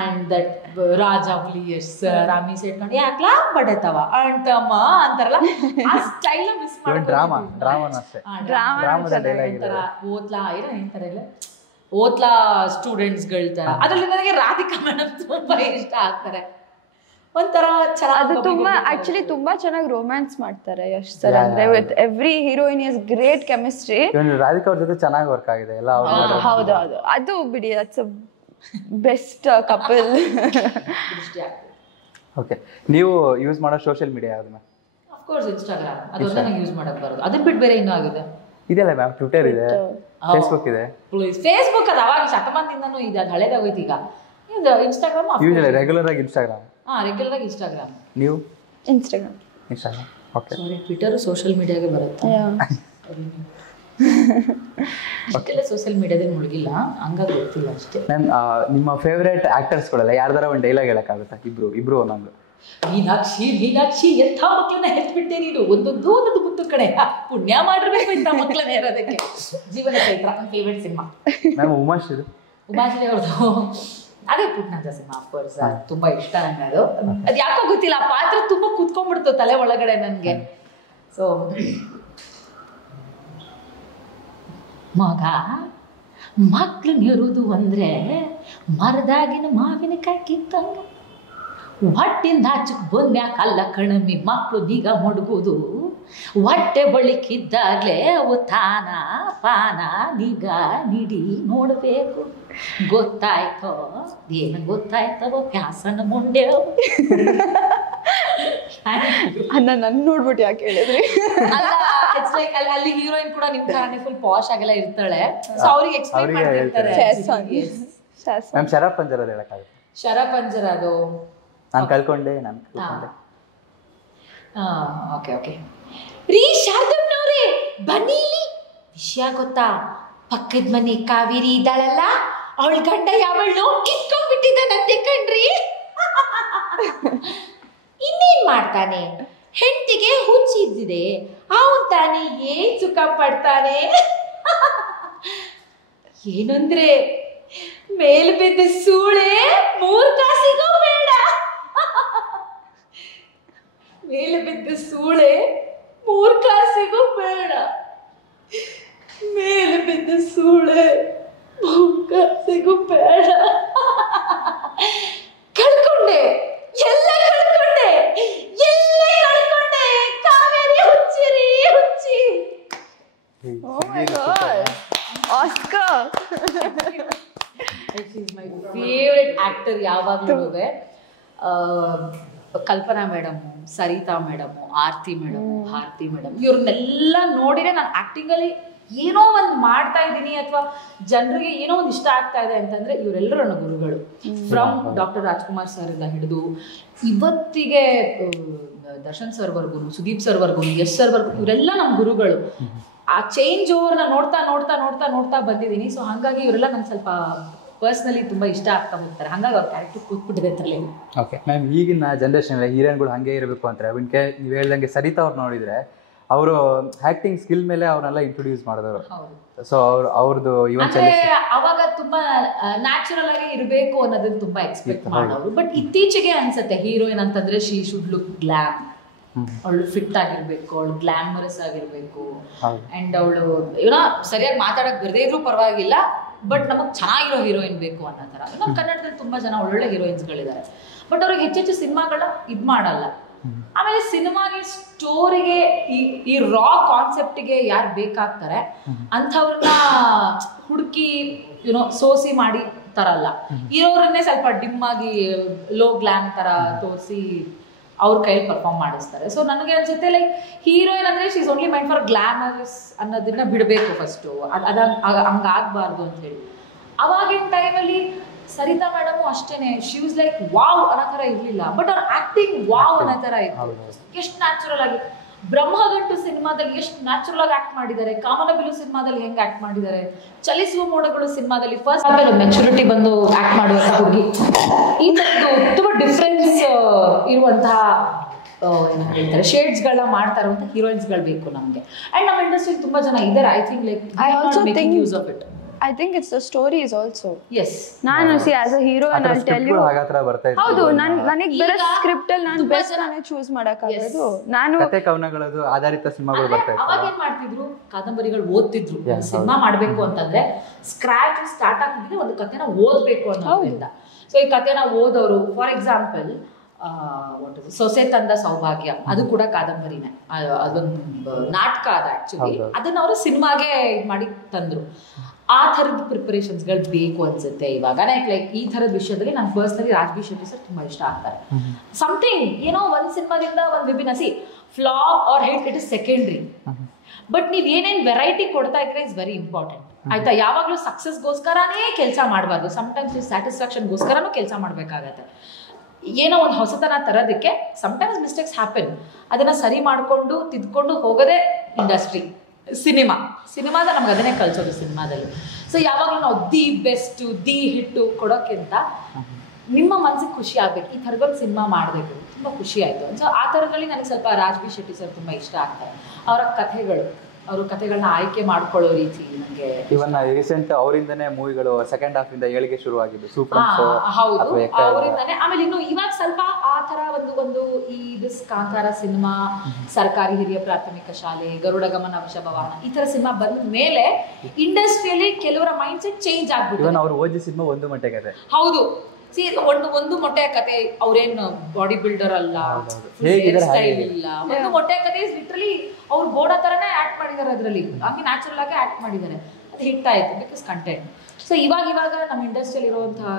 and that Raja Huli Yash Rami ಸೇಟ್ಕೊಂಡು ಯಾಕ್ಲಾ ಬಡತವ ಅಂತಮ್ಮ ಅಂತಾರಲ್ಲ ಆ ಸ್ಟೈಲ್ ಮಿಸ್ ಮಾಡಿ ಡ್ರಾಮಾನ ಅಷ್ಟೇ. ಓದ್ಲಾ ಏನಂತಾರೆ ಇಲ್ಲ ಓದ್ಲಾ ಸ್ಟೂಡೆಂಟ್ಸ್ಗಳ ತರ. ಅದ್ರಲ್ಲಿ ನನಗೆ ರಾಧಿಕಾ ಮೇಡಮ್ ತುಂಬಾ ಇಷ್ಟ ಆಗ್ತಾರೆ. ಒಂಥರ ಅದು ತುಂಬಾ ಆಕ್ಚುಲಿ ತುಂಬಾ ಚೆನ್ನಾಗಿ ರೊಮ್ಯಾನ್ಸ್ ಮಾಡ್ತಾರೆ ಯಶ್ ಸರ್. ಅಂದ್ರೆ with every heroine is great chemistry. Radhika ಅವ್ರ ಜೊತೆ ಚೆನ್ನಾಗಿ ವರ್ಕ್ ಆಗಿದೆ ಎಲ್ಲ. ಹೌದು ಅದು ಬಿಡಿ, ದಟ್ಸ್ ಬೆಸ್ಟ್ ಕಪಲ್. ಓಕೆ, ನೀವು ಯೂಸ್ ಮಾಡೋ ಸೋಷಿಯಲ್ ಮೀಡಿಯಾ ಯಾವ್ದು ಮ್ಯಾಮ್? Of course Instagram. ಅದೊಂದು ನಂಗೆ ಯೂಸ್ ಮಾಡಕ್ ಬರೋದು. ಅದನ್ನ ಬಿಟ್ಟು ಬೇರೆ ಇನ್ನೂ ಆಗಿದೆ. ಇದೆಲ್ಲ ಮ್ಯಾಮ್, ಟ್ವಿಟರ್ ಇದೆ, ಫೇಸ್ಬುಕ್ ಇದೆ. ಫೇಸ್ಬುಕ್ ಅದು ಅವಾಗ ಶತಮಾನದಿಂದನೂ ಇದೆ, ಅದು ಹಳೇದಾಗೋಯ್ತು. ಈಗ ಇನ್ಸ್ಟಾಗ್ರಾಮ್ ಯೂಶಲಿ ರೆಗ್ಯುಲರ್ ಆಗಿ ಇನ್ಸ್ಟಾಗ್ರಾಮ್. ರೆಗ್ಯುಲರ್ ಆಗಿ ಇನ್ಸ್ಟಾಗ್ರಾಮ್. ನೀವು? ಇನ್ಸ್ಟಾಗ್ರಾಮ್. ಓಕೆ. ಸಾರಿ, ಟ್ವಿಟರ್ ಸೋಷಿಯಲ್ ಮೀಡಿಯಾಗೆ ಬರುತ್ತೆ. ಇಷ್ಟೆಲ್ಲ ಸೋಷಿಯಲ್ ಮೀಡಿಯಾದಲ್ಲಿ ಮುಳುಗಿಲ್ಲ, ಹಂಗಾಗಿ ಗೊತ್ತಿಲ್ಲ ಅಷ್ಟೇ. ಮ್ಯಾಮ್, ನಿಮ್ಮ ಫೇವ್ರೇಟ್ ಆಕ್ಟರ್ಸ್ಗಳೆಲ್ಲ ಯಾರ್ದಾರ ಒಂದು ಡೈಲಾಗ್ ಹೇಳಕ್ಕಾಗುತ್ತಾ? ಇಬ್ರು ಒಂದೊಂದು. ಮೀನಾಕ್ಷಿ ಎಂಥ ಮಕ್ಕಳನ್ನ ಹೆತ್ಬಿಟ್ಟೆ ನೀನು, ಒಂದೊಂದು ಮುತ್ತು ಕಡೆ ಪುಣ್ಯ ಮಾಡಿರ್ಬೇಕು ಇಂಥ ಮಕ್ಕಳನ್ನ ಹೇರೋದಕ್ಕೆ. ಜೀವನ Chaitra favourite cinema. Ma'am, Umashree ಅವ್ರದ್ದು ಅದೇ ಪುಟ್ನಂತ ಸಿನಿಮಾ. ಅಫ್ಕೋರ್ಸ್ ತುಂಬಾ ಇಷ್ಟ ನಂಗೆ. ಅದು ಯಾಕೋ ಗೊತ್ತಿಲ್ಲ, ಆ ಪಾತ್ರ ತುಂಬಾ ಕೂತ್ಕೊಂಡ್ಬಿಡ್ತು ತಲೆ ಒಳಗಡೆ ನನ್ಗೆ. ಸೊ ಮಗ ಮಕ್ಳು ನೆರುದು ಅಂದ್ರೆ ಮರದಾಗಿನ ಮಾವಿನಕಾಯಿ ಕಿತ್ತಂಗ, ಹೊಟ್ಟಿಂದ ಆಚಕ್ ಬಂದ್ಯಾಕ ಅಲ್ಲ ಕಣಮಿ ಮಕ್ಳು ನೀಗ ಮಡಗುದು, ಹೊಟ್ಟೆ ಬಳಿಕಿದ್ದಾಗ್ಲೇ ಅವು ತಾನ ಪಾನ ನಿಗ ನಿಡಿ ನೋಡ್ಬೇಕು. ಗೊತ್ತಾಯ್ತೋ ಏನು ಗೊತ್ತಾಯ್ತವೋ ಪ್ಯಾಸನ ಮುಂಡೆ. ನನ್ ನೋಡ್ಬಿಟ್ಟು ಯಾಕೆ ಹೇಳಿದ್ರಿ? ಇಟ್ಸ್ ಲೈಕ್ ಅಲ್ಲಿ ಹೀರೋಯಿನ್ ಕೂಡ ನಿಮ್ ತರಾನೇ ಫುಲ್ ಪಾಶ್ ಆಗೆಲ್ಲ ಇರ್ತಾಳೆ. ಸೊ ಅವ್ರಿಗೆ ಎಕ್ಸ್ಪ್ಲೈನ್ ಮಾಡಿರ್ತಾರೆ. ಮ್ಯಾಮ್, ಶರಪ್ ಪಂಜರ ಹೇಳಕ್ಕಾಗುತ್ತೆ? ಶರಪ್ ಪಂಜರ ಅದು ನಾನು ಕಲ್ಕೊಂಡೆ. ಓಕೆ ರೀ ಶಾರದಮ್ಮನವ್ರೆ ಬನ್ನಿ ಇಲ್ಲಿ. ವಿಷಯ ಗೊತ್ತಾ? ಪಕ್ಕದ ಮನೆ ಕಾವೇರಿ ಇದ್ದಾಳಲ್ಲ, ಅವಳ ಗಂಡ ಯಾವಳು ಕಿತ್ಕೊಂಡ್ಬಿಟ್ಟಿದ್ದಾನಂತೆ ಕಣ್ರಿ. ಇನ್ನೇನ್ ಮಾಡ್ತಾನೆ? ಹೆಂಡತಿಗೆ ಹುಚ್ಚಿದ್ದಿದೆ, ಅವನ್ ತಾನೇ ಏನ್ ಸುಖ ಪಡ್ತಾನೆ. ಏನಂದ್ರೆ ಮೇಲ್ ಬಿದ್ದ ಸೂಳೆ 3 ಕಾಸಿಗೂ ಬೇಡ. ಮೇಲೆ ಬಿದ್ದ ಸೂಳೆ 3 ಕಾಸಿಗೂ ಬೇಡ. ಮೇಲೆ ಬಿದ್ದ ಸೂಳೆ 3 ಕಾಸಿಗೂ ಬೇಡ. ಕಳ್ಕೊಂಡೆ, ಎಲ್ಲ ಕಳ್ಕೊಂಡೆ, ಎಲ್ಲೇ ಕಳ್ಕೊಂಡೆ. ಕಾವೇರಿ ಹುಚ್ಚಿರಿ ಹುಚ್ಚಿ. Oh my god, Oscar. My favourite actor ಯಾವಾಗಲೂ Kalpana madam, Sarita madam, Aarti madam, Bharati madam, ಇವ್ರನ್ನೆಲ್ಲ ನೋಡಿದ್ರೆ ನಾನು ಆಕ್ಟಿಂಗಲ್ಲಿ ಏನೋ ಒಂದು ಮಾಡ್ತಾ ಇದ್ದೀನಿ ಅಥವಾ ಜನರಿಗೆ ಏನೋ ಒಂದು ಇಷ್ಟ ಆಗ್ತಾ ಇದೆ ಅಂತಂದ್ರೆ ಇವರೆಲ್ಲರೂ ನನ್ನ ಗುರುಗಳು. ಫ್ರಮ್ ಡಾಕ್ಟರ್ ರಾಜ್ಕುಮಾರ್ ಸರ್ ಇಂದ ಹಿಡಿದು ಇವತ್ತಿಗೆ ದರ್ಶನ್ ಸರ್ ವರ್ಗು, ಸುದೀಪ್ ಸರ್ ವರ್ಗು, ಯಶ್ ಸರ್ ವರ್ಗು, ಇವರೆಲ್ಲ ನಮ್ಮ ಗುರುಗಳು. ಆ ಚೇಂಜ್ ಓವರ್ನ ನೋಡ್ತಾ ನೋಡ್ತಾ ನೋಡ್ತಾ ನೋಡ್ತಾ ಬಂದಿದ್ದೀನಿ. ಸೊ ಹಾಗಾಗಿ ಇವರೆಲ್ಲ ನಂಗೆ ಸ್ವಲ್ಪ ಪರ್ಸ್ನಲಿ ತುಂಬ ಇಷ್ಟ ಆಗ್ತಾ ಹೋಗ್ತಾರೆ. ಹಾಗಾಗಿ ಅವ್ರ ಕ್ಯಾರೆಕ್ಟರ್ ಕೂತ್ಬಿಟ್ಟಿದೆ ಅಂತಲೇ. ಓಕೆ ಮ್ಯಾಮ್, ಈಗಿನ ಜನ್ರೇಷನ್ ಹೀರೋಯಿನ್ಗಳು ಹಾಗೆ ಇರಬೇಕು ಅಂತಾರೆ. ಅವನ್ಗೆ ನೀವು ಹೇಳ್ದಂಗೆ ಸರಿತಾ ಅವ್ರು ನೋಡಿದರೆ ಅವರು ಆ್ಯಕ್ಟಿಂಗ್ ಸ್ಕಿಲ್ ಮೇಲೆ ಅವ್ರನ್ನೆಲ್ಲ ಇಂಟ್ರೊಡ್ಯೂಸ್ ಮಾಡಿದವರು. ಸೊ ಅವ್ರದ್ದು ಅವಾಗ ತುಂಬಾ ನ್ಯಾಚುರಲ್ ಆಗಿ ಇರಬೇಕು ಅನ್ನೋದನ್ನ ತುಂಬಾ ಎಕ್ಸ್ಪೆಕ್ಟ್ ಮಾಡೋರು. ಬಟ್ ಇತ್ತೀಚೆಗೆ ಅನ್ಸುತ್ತೆ ಹೀರೋಯಿನ್ ಅಂತಂದ್ರೆ ಶಿ ಶುಡ್ ಲುಕ್ ಗ್ಲಾಮ್. ಅವಳು ಫಿಟ್ ಆಗಿರ್ಬೇಕು, ಅವಳು ಗ್ಲಾಮರಸ್ ಆಗಿರ್ಬೇಕು, ಅಂಡ್ ಅವಳು ಏನೋ ಸರಿಯಾಗಿ ಮಾತಾಡಕ್ ಬರದೇ ಇದ್ರೂ ಪರವಾಗಿಲ್ಲ, ಬಟ್ ನಮಗ್ ಚೆನ್ನಾಗಿರೋ ಹೀರೋಯಿನ್ ಬೇಕು ಅನ್ನೋ ತರ. ನಮ್ಮ ಕನ್ನಡದಲ್ಲಿ ತುಂಬಾ ಜನ ಒಳ್ಳೊಳ್ಳೆ ಹೀರೋಯಿನ್ಸ್ಗಳಿದ್ದಾರೆ, ಬಟ್ ಅವ್ರಿಗೆ ಹೆಚ್ಚೆಚ್ಚು ಸಿನಿಮಾಗಳ ಇದ್ ಮಾಡಲ್ಲ. ಆಮೇಲೆ ಸಿನಿಮಾಗೆ ಸ್ಟೋರಿಗೆ ಈ ರಾ ಕಾನ್ಸೆಪ್ಟಿಗೆ ಯಾರು ಬೇಕಾಗ್ತಾರೆ ಅಂಥವ್ರನ್ನ ಹುಡುಕಿ ಯುನೋ ಸೋಸಿ ಮಾಡಿ ತರಲ್ಲ. ಇರೋರನ್ನೇ ಸ್ವಲ್ಪ ಡಿಮ್ ಆಗಿ ಲೋ ಗ್ಲಾಮ್ ತರ ತೋರಿಸಿ ಅವ್ರ ಕೈಯಲ್ಲಿ ಪರ್ಫಾರ್ಮ್ ಮಾಡಿಸ್ತಾರೆ. ಸೊ ನನಗೆ ಅನ್ಸುತ್ತೆ ಲೈಕ್ ಹೀರೋಯಿನ್ ಅಂದ್ರೆ she is only mind for glamorous ಅನ್ನೋದನ್ನ ಬಿಡಬೇಕು ಫಸ್ಟು. ಹಂಗಾಗಬಾರ್ದು ಅಂತ ಹೇಳಿ. ಅವಾಗಿನ ಟೈಮಲ್ಲಿ ಸರಿತಾ ಮೇಡಮ್ ಅಷ್ಟೇನೆ, ಶಿ ವಾಸ್ ಲೈಕ್ ವಾವ್ ಅನ್ನೋ ಥರ ಇರಲಿಲ್ಲ, ಬಟ್ ಅವ್ರ ಆಕ್ಟಿಂಗ್ ವಾವ್ ಅನ್ನೋ ಥರ ಇತ್ತು. ಎಷ್ಟು ನ್ಯಾಚುರಲ್ ಆಗಿ. ಬ್ರಹ್ಮಗಂಟು ಸಿನಿಮಾದಲ್ಲಿ ಎಷ್ಟು ನ್ಯಾಚುರಲ್ ಆಗಿ ಆಕ್ಟ್ ಮಾಡಿದ್ದಾರೆ, ಕಾಮನಬಿಲ್ಲು ಸಿನಿಮಾದಲ್ಲಿ ಹೆಂಗ್ ಆಕ್ಟ್ ಮಾಡಿದ್ದಾರೆ, ಚಲಿಸುವ ಮೋಡಗಳು ಸಿನಿಮಾದಲ್ಲಿ ಫಸ್ಟ್ ಮೆಚುರಿಟಿ ಬಂದು ಆಕ್ಟ್ ಮಾಡುವಂತ ಹುಡುಗಿ. ಈ ಥರದ್ದು ತುಂಬಾ ಡಿಫ್ರೆನ್ಸ್ ಇರುವಂತಹ ಏನು ಹೇಳ್ತಾರೆ ಶೇಡ್ಸ್ಗಳನ್ನ ಮಾಡ್ತಾ ಇರುವಂತ ಹೀರೋಯಿನ್ಸ್ಗಳು ಬೇಕು ನಮಗೆ. ಅಂಡ್ ನಮ್ಮ ಇಂಡಸ್ಟ್ರಿ ತುಂಬಾ ಜನ ಇದ್ದಾರೆ. I think like I also think use of it. I think it's the stories also. Yes. ನಾನು C as a hero I'll tell you. ಹೌದು, ನನಗೆ ಬರೋ ಸ್ಕ್ರಿಪ್ಟ್ ಅಲ್ಲಿ ನಾನು ಬೆಸ್ಟ್ ನಾನೇ ಚೂಸ್ ಮಾಡಕ್ಕಾಗೋದು. ನಾನು ಕತೆ ಕವನಗಳದು ಆಧಾರಿತ ಸಿನಿಮಾಗಳು ಬರ್ತಾ ಇತ್ತು. ಅವಾಗ ಏನ್ ಮಾಡ್ತಿದ್ರು, ಕಾದಂಬರಿಗಳು ಓದ್ತಿದ್ರು. ಸಿನಿಮಾ ಮಾಡ್ಬೇಕು ಅಂತಂದ್ರೆ ಸ್ಕ್ರಾಚ್ ಸ್ಟಾರ್ಟ್ ಆಗ್ತಿದ್ರೆ ಒಂದು ಕಥೆನ ಓದ್ಬೇಕು ಅನ್ನೋದ್ರಿಂದ. ಸೊ ಈ ಕಥೆನ ಓದೋರು, ಫಾರ್ ಎಕ್ಸಾಂಪಲ್ ಸೊಸೆ ತಂದ ಸೌಭಾಗ್ಯ, ಅದು ಕೂಡ ಕಾದಂಬರಿನೇ, ಅದೊಂದು ನಾಟಕ ಅದ ಆಕ್ಚುಲಿ. ಅದನ್ನ ಅವರು ಸಿನಿಮಾಗೆ ಇದು ಮಾಡಿ ತಂದ್ರು. ಆ ಥರದ ಪ್ರಿಪರೇಷನ್ಸ್ಗಳು ಬೇಕು ಅನ್ಸುತ್ತೆ ಇವಾಗ. ಲೈಕ್ ಈ ಥರದ ವಿಷಯದಲ್ಲಿ ನಾನು ಪರ್ಸ್ನಲಿ ರಾಜ್ಬಿ ಶೆಟ್ಟಿ ಸರ್ ತುಂಬಾ ಇಷ್ಟ ಆಗ್ತಾರೆ. ಸಮಥಿಂಗ್ ಏನೋ ಒಂದ್ ಸಿನಿಮಾದಿಂದ ಒಂದು ವಿಭಿನ್ನ, see flop or hit it is secondary, but ನೀವ್ ಏನೇನ್ ವೆರೈಟಿ ಕೊಡ್ತಾ ಇದ್ರೆ ಇಸ್ ವೆರಿ ಇಂಪಾರ್ಟೆಂಟ್. ಆಯ್ತಾ? ಯಾವಾಗ್ಲೂ ಸಕ್ಸಸ್ಗೋಸ್ಕರನೇ ಕೆಲಸ ಮಾಡಬಾರ್ದು, ಸಮ್ಟೈಮ್ಸ್ ಸ್ಯಾಟಿಸ್ಫ್ಯಾಕ್ಷನ್ಗೋಸ್ಕರನೂ ಕೆಲಸ ಮಾಡ್ಬೇಕಾಗತ್ತೆ. ಏನೋ ಒಂದು ಹೊಸತನ ತರೋದಕ್ಕೆ ಸಮ್ಟೈಮ್ಸ್ ಮಿಸ್ಟೇಕ್ಸ್ ಹ್ಯಾಪನ್, ಅದನ್ನ ಸರಿ ಮಾಡ್ಕೊಂಡು ತಿದ್ಕೊಂಡು ಹೋಗೋದೇ ಇಂಡಸ್ಟ್ರಿ. ಸಿನಿಮಾದ ನಮ್ಗೆ ಅದನ್ನೇ ಕಲ್ಸೋದು ಸಿನಿಮಾದಲ್ಲಿ. ಸೊ ಯಾವಾಗಲೂ ನಾವು ದಿ ಬೆಸ್ಟ್ ದಿ ಹಿಟ್ಟು ಕೊಡೋಕ್ಕಿಂತ ನಿಮ್ಮ ಮನ್ಸಿಗೆ ಖುಷಿ ಆಗ್ಬೇಕು, ಈ ಥರದೊಂದು ಸಿನಿಮಾ ಮಾಡಬೇಕು, ತುಂಬ ಖುಷಿ ಆಯಿತು. ಸೊ ಆ ಥರದಲ್ಲಿ ನನಗೆ ಸ್ವಲ್ಪ ರಾಜ್ಬಿ ಶೆಟ್ಟಿ ಸರ್ ತುಂಬ ಇಷ್ಟ ಆಗ್ತಾರೆ. ಅವರ ಕಥೆಗಳು, ಅವರು ಕಥೆಗಳನ್ನ ಆಯ್ಕೆ ಮಾಡ್ಕೊಳ್ಳೋ ರೀತಿ ನನಗೆ. ಇವನ್ ರೀಸೆಂಟ್ ಅವರಿಂದನೇ ಮೂವಿಗಳು ಸೆಕೆಂಡ್ ಹಾಫ್ ಇಂದ ಏಳಿಗೆ ಶುರುವಾಗಿದ್ದು ಸೂಪರ್. ಹೌದು, ಅವರಿಂದಾನೆ. ಆಮೇಲೆ ಇನ್ನು ಇವಾಗ ಸ್ವಲ್ಪ ಆ ತರ ಒಂದು ಈ ದಿಸ್ ಕಾಂತಾರ ಸಿನಿಮಾ, ಸರ್ಕಾರಿ ಹಿರಿಯ ಪ್ರಾಥಮಿಕ ಶಾಲೆ, ಗರುಡ ಗಮನ ವೃಷಭವಾಹನ, ಈ ತರ ಸಿನಿಮಾ ಬಂದ ಮೇಲೆ ಇಂಡಸ್ಟ್ರಿಯಲ್ಲಿ ಕೆಲವರ ಮೈಂಡ್ ಸೆಟ್ ಚೇಂಜ್ ಆಗ್ಬಿಟ್ಟು. ಅವ್ರು ಓದಿ ಸಿನಿಮಾ ಒಂದು ಮಟ್ಟಿಗೆ ಕತೆ. ಹೌದು, ಸಿ ಒಂದು ಮೊಟ್ಟೆಯ ಕತೆ, ಅವ್ರೇನು ಬಾಡಿ ಬಿಲ್ಡರ್ ಅಲ್ಲ, ಸ್ಟೈಲ್ ಇಲ್ಲ. ಒಂದು ಮೊಟ್ಟೆಯ ಕತೆ ಇಸ್ ಲಿಟ್ರಲಿ ಅವ್ರು ಬೋಡೋ ತರನೇ ಆಕ್ಟ್ ಮಾಡಿದ್ದಾರೆ, ಅದರಲ್ಲಿ ಹಂಗೆ ನ್ಯಾಚುರಲ್ ಆಗಿ ಆಕ್ಟ್ ಮಾಡಿದ್ದಾರೆ. ಅದು ಹಿಟ್ ಆಯ್ತು ಬಿಕಾಸ್ ಕಂಟೆಂಟ್. ಸೊ ಇವಾಗ ನಮ್ಮ ಇಂಡಸ್ಟ್ರಿಯಲ್ಲಿ ಇರುವಂತಹ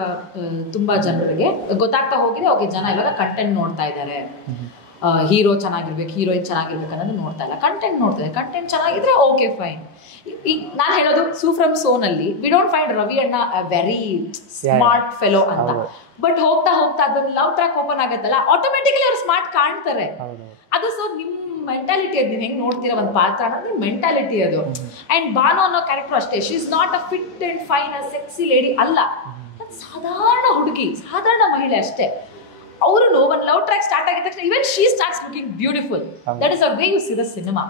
ತುಂಬಾ ಜನರಿಗೆ ಗೊತ್ತಾಗ್ತಾ ಹೋಗಿದೆ, ಓಕೆ ಜನ ಇವಾಗ ಕಂಟೆಂಟ್ ನೋಡ್ತಾ ಇದ್ದಾರೆ. ಹೀರೋ ಚೆನ್ನಾಗಿರ್ಬೇಕು, ಹೀರೋಯಿನ್ ಚೆನ್ನಾಗಿರ್ಬೇಕು ಅನ್ನೋದು ನೋಡ್ತಾ ಇಲ್ಲ, ಕಂಟೆಂಟ್ ನೋಡ್ತಾರೆ. ಕಂಟೆಂಟ್ ಚೆನ್ನಾಗಿದ್ರೆ ಓಕೆ ಫೈನ್. ಈಗ ನಾನು ಹೇಳೋದು ಸೂ ಫ್ರಮ್ ಸೋನಲ್ಲಿ ವಿ ಡೋಂಟ್ ಫೈಂಡ್ ರವಿ ಅಣ್ಣ ವೆರಿ ಸ್ಮಾರ್ಟ್ ಫೆಲೋ ಅಂತ, ಬಟ್ ಹೋಗ್ತಾ ಅದೊಂದು ಲವ್ ಟ್ರ್ಯಾಕ್ ಓಪನ್ ಆಗುತ್ತಲ್ಲ, ಆಟೋಮೆಟಿಕಲಿ ಅವ್ರು ಸ್ಮಾರ್ಟ್ ಕಾಣ್ತಾರೆ. ಅದು ಸೊ ನಿಮ್ಮ ಮೆಂಟಾಲಿಟಿ, ಅದು ನೀವು ಹೆಂಗ್ ನೋಡ್ತೀರಾ ಒಂದು ಪಾತ್ರ ಅನ್ನೋದು ನಿಮ್ಮ ಮೆಂಟಾಲಿಟಿ ಅದು. ಅಂಡ್ ಬಾನು ಅನ್ನೋ ಕ್ಯಾರೆಕ್ಟರ್ ಅಷ್ಟೇ, she is not a fit and fine a sexy lady ಅಲ್ಲ, ಸಾಧಾರಣ ಹುಡುಗಿ, ಸಾಧಾರಣ ಮಹಿಳೆ ಅಷ್ಟೇ. ಅವರು ಒಂದು ಲವ್ ಟ್ರ್ಯಾಕ್ ಸ್ಟಾರ್ಟ್ ಆಗಿದ ತಕ್ಷಣ even she starts looking beautiful. That is the way you see the cinema.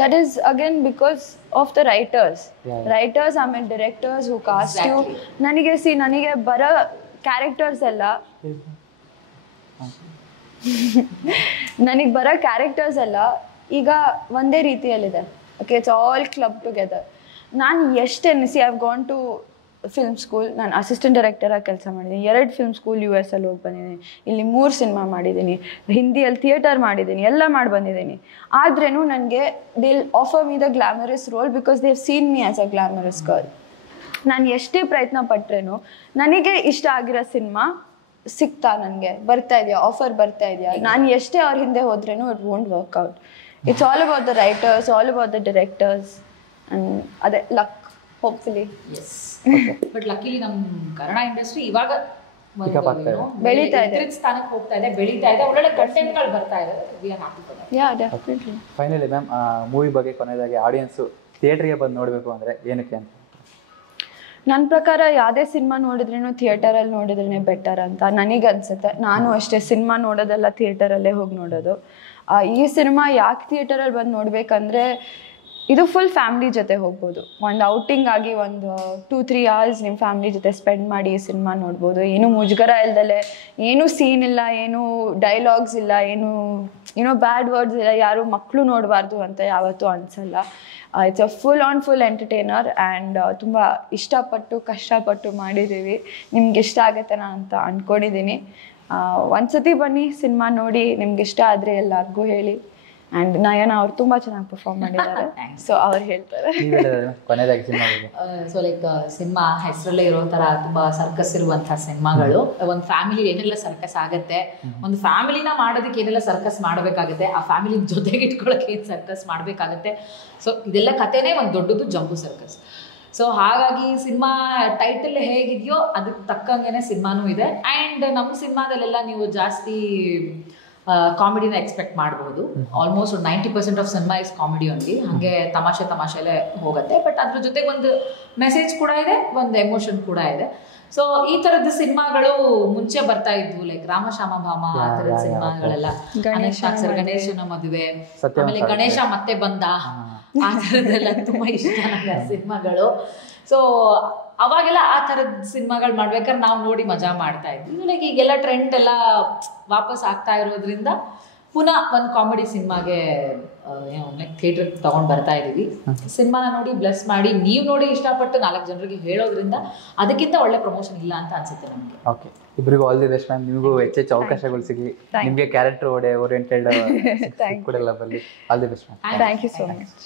That is again because of the writers. Writers and directors who cast you. ನನಗೆ ಬರೋ ಕ್ಯಾರೆಕ್ಟರ್ಸ್ ಎಲ್ಲ ನನಗೆ ಬರೋ ಕ್ಯಾರೆಕ್ಟರ್ಸ್ ಎಲ್ಲ ಈಗ ಒಂದೇ ರೀತಿಯಲ್ಲಿದೆ. Okay, it's all club together. ನಾನು ಎಷ್ಟು ಎನ್ನಿಸಿ I have gone to film school, ನಾನು ಅಸಿಸ್ಟೆಂಟ್ ಡೈರೆಕ್ಟರಾಗಿ ಕೆಲಸ ಮಾಡಿದ್ದೀನಿ. 2 ಫಿಲ್ಮ್ ಸ್ಕೂಲ್ US ಅಲ್ಲಿ ಹೋಗಿ ಬಂದಿದ್ದೀನಿ. ಇಲ್ಲಿ 3 ಸಿನಿಮಾ ಮಾಡಿದ್ದೀನಿ, ಹಿಂದಿಯಲ್ಲಿ ಥಿಯೇಟರ್ ಮಾಡಿದ್ದೀನಿ, ಎಲ್ಲ ಮಾಡಿ ಬಂದಿದ್ದೀನಿ. ಆದ್ರೂ ನನಗೆ they offer me the glamorous role because they have seen me as a glamorous girl. ನಾನು ಎಷ್ಟೇ ಪ್ರಯತ್ನ ಪಟ್ರೇನು ನನಗೆ ಇಷ್ಟ ಆಗಿರೋ ಸಿನಿಮಾ ಸಿಗ್ತಾ, ನನಗೆ ಬರ್ತಾ ಇದೆಯಾ, ಆಫರ್ ಬರ್ತಾ ಇದೆಯಾ, ನಾನು ಎಷ್ಟೇ ಅವ್ರ ಹಿಂದೆ ಹೋದ್ರೇನು it won't work out. It's all about the writers, all about the directors, and ಅದೇ luck hopefully. Yes, but luckily ನಮ್ಮ ಕನ್ನಡ ಇಂಡಸ್ಟ್ರಿ ಇವಾಗ ಬೆಳೀತಾ ಇದೆ, ಸ್ಥಾನಕ್ಕೆ ಹೋಗ್ತಾ ಇದೆ, ಬೆಳೀತಾ ಇದೆ, ಒಳ್ಳೊಳ್ಳೆ ಕಂಟೆಂಟ್ಗಳು ಬರ್ತಾ ಇದೆ. ಫೈನಲಿ ಮ್ಯಾಮ್, ಮೂವಿ ಬಗ್ಗೆ ಕೊನೆಯದಾಗಿ ಆಡಿಯನ್ಸ್ ಥಿಯೇಟರ್ಗೆ ಬಂದು ನೋಡಬೇಕು ಅಂದರೆ ಏನಕ್ಕೆ ಅಂತ? ನನ್ನ ಪ್ರಕಾರ ಯಾವುದೇ ಸಿನಿಮಾ ನೋಡಿದ್ರೂ ಥಿಯೇಟರಲ್ಲಿ ನೋಡಿದ್ರೇ ಬೆಟರ್ ಅಂತ ನನಗೆ ಅನಿಸುತ್ತೆ. ನಾನು ಅಷ್ಟೇ ಸಿನಿಮಾ ನೋಡೋದೆಲ್ಲ ಥಿಯೇಟರಲ್ಲೇ ಹೋಗಿ ನೋಡೋದು. ಈ ಸಿನಿಮಾ ಯಾಕೆ ಥಿಯೇಟರಲ್ಲಿ ಬಂದು ನೋಡಬೇಕಂದ್ರೆ ಇದು ಫುಲ್ ಫ್ಯಾಮಿಲಿ ಜೊತೆ ಹೋಗ್ಬೋದು. ಒಂದು ಔಟಿಂಗ್ ಆಗಿ ಒಂದು 2-3 hours ನಿಮ್ಮ ಫ್ಯಾಮಿಲಿ ಜೊತೆ ಸ್ಪೆಂಡ್ ಮಾಡಿ ಈ ಸಿನಿಮಾ ನೋಡ್ಬೋದು. ಏನು ಮುಜುಗರ ಇಲ್ದಲೆ, ಏನೂ ಸೀನ್ ಇಲ್ಲ, ಏನು ಡೈಲಾಗ್ಸ್ ಇಲ್ಲ, ಏನೋ ಬ್ಯಾಡ್ ವರ್ಡ್ಸ್ ಇಲ್ಲ, ಯಾರು ಮಕ್ಕಳು ನೋಡಬಾರ್ದು ಅಂತ ಯಾವತ್ತೂ ಅನಿಸಲ್ಲ. It's a full entertainer and ತುಂಬ ಇಷ್ಟಪಟ್ಟು ಕಷ್ಟಪಟ್ಟು ಮಾಡಿದ್ದೀವಿ. ನಿಮ್ಗೆ ಇಷ್ಟ ಆಗುತ್ತೆ ನಾನು ಅಂತ ಅಂದ್ಕೊಂಡಿದ್ದೀನಿ. ಒಂದ್ಸತಿ ಬನ್ನಿ, ಸಿನಿಮಾ ನೋಡಿ, ನಿಮ್ಗೆ ಇಷ್ಟ ಆದರೆ ಎಲ್ಲರಿಗೂ ಹೇಳಿ. ಆ್ಯಂಡ್ ನಯನ ಅವ್ರು ತುಂಬ ಚೆನ್ನಾಗಿ ಪರ್ಫಾರ್ಮ್ ಮಾಡಿದ್ದಾರೆ, ಸೊ ಅವ್ರು ಹೇಳ್ತಾರೆ. ಸೊ ಲೈಕ್ ಸಿನಿಮಾ ಹೆಸರಲ್ಲೇ ಇರೋ ಥರ ತುಂಬ ಸರ್ಕಸ್ ಇರುವಂತಹ ಸಿನಿಮಾಗಳು. ಒಂದು ಫ್ಯಾಮಿಲಿ ಏನೆಲ್ಲ ಸರ್ಕಸ್ ಆಗುತ್ತೆ, ಒಂದು ಫ್ಯಾಮಿಲಿನ ಮಾಡೋದಕ್ಕೆ ಏನೆಲ್ಲ ಸರ್ಕಸ್ ಮಾಡಬೇಕಾಗುತ್ತೆ, ಆ ಫ್ಯಾಮಿಲಿ ಜೊತೆಗೆ ಇಟ್ಕೊಳ್ಳೋಕೆ ಏನು ಸರ್ಕಸ್ ಮಾಡಬೇಕಾಗುತ್ತೆ. ಸೊ ಇದೆಲ್ಲ ಕಥೆನೇ ಒಂದು ದೊಡ್ಡದು ಜಂಬೂ ಸರ್ಕಸ್. ಸೊ ಹಾಗಾಗಿ ಸಿನಿಮಾ ಟೈಟಲ್ ಹೇಗಿದೆಯೋ ಅದಕ್ಕೆ ತಕ್ಕಂಗೆನೆ ಸಿನಿಮಾನೂ ಇದೆ. ಆ್ಯಂಡ್ ನಮ್ಮ ಸಿನಿಮಾದಲ್ಲೆಲ್ಲ ನೀವು ಜಾಸ್ತಿ ಕಾಮಿಡಿನ ಎಕ್ಸ್ಪೆಕ್ಟ್ ಮಾಡಬಹುದು. Almost 90% of cinema is comedy only. ಹಾಗೆ ತಮಾಷೆಲೆ ಹೋಗುತ್ತೆ. ಬಟ್ ಅದ್ರ ಜೊತೆಗೆ ಒಂದು ಮೆಸೇಜ್ ಕೂಡ ಇದೆ, ಒಂದು ಎಮೋಷನ್ ಕೂಡ ಇದೆ. ಸೊ ಈ ತರದ ಸಿನಿಮಾಗಳು ಮುಂಚೆ ಬರ್ತಾ ಇದ್ವು, ಲೈಕ್ ರಾಮಶ್ಯಾಮ ಭಾಮ ಆ ತರದ ಸಿನಿಮಾಗಳೆಲ್ಲ, ಗಣೇಶನ ಮದುವೆ, ಆಮೇಲೆ ಗಣೇಶ ಮತ್ತೆ ಬಂದ, ಆ ತರದೆಲ್ಲ ತುಂಬಾ ಇಷ್ಟ ನನಗೆ ಸಿನಿಮಾಗಳು. ಸೊ ಅವಾಗೆಲ್ಲ ಆ ಥರದ ಸಿನಿಮಾಗಳು ಮಾಡ್ಬೇಕಾದ್ರೆ ನಾವು ನೋಡಿ ಮಜಾ ಮಾಡ್ತಾ ಇದ್ವಿ. ಲೈಕ್ ಈಗೆಲ್ಲ ಟ್ರೆಂಡ್ ಎಲ್ಲ ವಾಪಸ್ ಆಗ್ತಾ ಇರೋದ್ರಿಂದ ಪುನಃ ಒಂದು ಕಾಮಿಡಿ ಸಿನಿಮಾಗೆ ಥಿಯೇಟ್ರಿಗೆ ತಗೊಂಡು ಬರ್ತಾ ಇದ್ದೀವಿ. ಸಿನಿಮಾನ ನೋಡಿ ಬ್ಲೆಸ್ ಮಾಡಿ, ನೀವು ನೋಡಿ ಇಷ್ಟಪಟ್ಟು 4 ಜನರಿಗೆ ಹೇಳೋದ್ರಿಂದ ಅದಕ್ಕಿಂತ ಒಳ್ಳೆ ಪ್ರಮೋಷನ್ ಇಲ್ಲ ಅಂತ ಅನ್ಸುತ್ತೆ ನಮಗೆ. ಓಕೆ, ಇಬ್ಬರಿಗೂ ಆಲ್ ದಿ ಬೆಸ್ಟ್ ಮ್ಯಾಮ್. ನಿಮಗೂ ಹೆಚ್ಚೆಚ್ಚು ಅವಕಾಶಗಳು ಸಿಗಲಿ, ನಿಮಗೆ ಕ್ಯಾರೆಕ್ಟರ್ ಓರಿಯೆಂಟೆಡ್ ಕೊಡೆಲ್ಲ ಬರಲಿ. All the best ma'am. Thank you so much.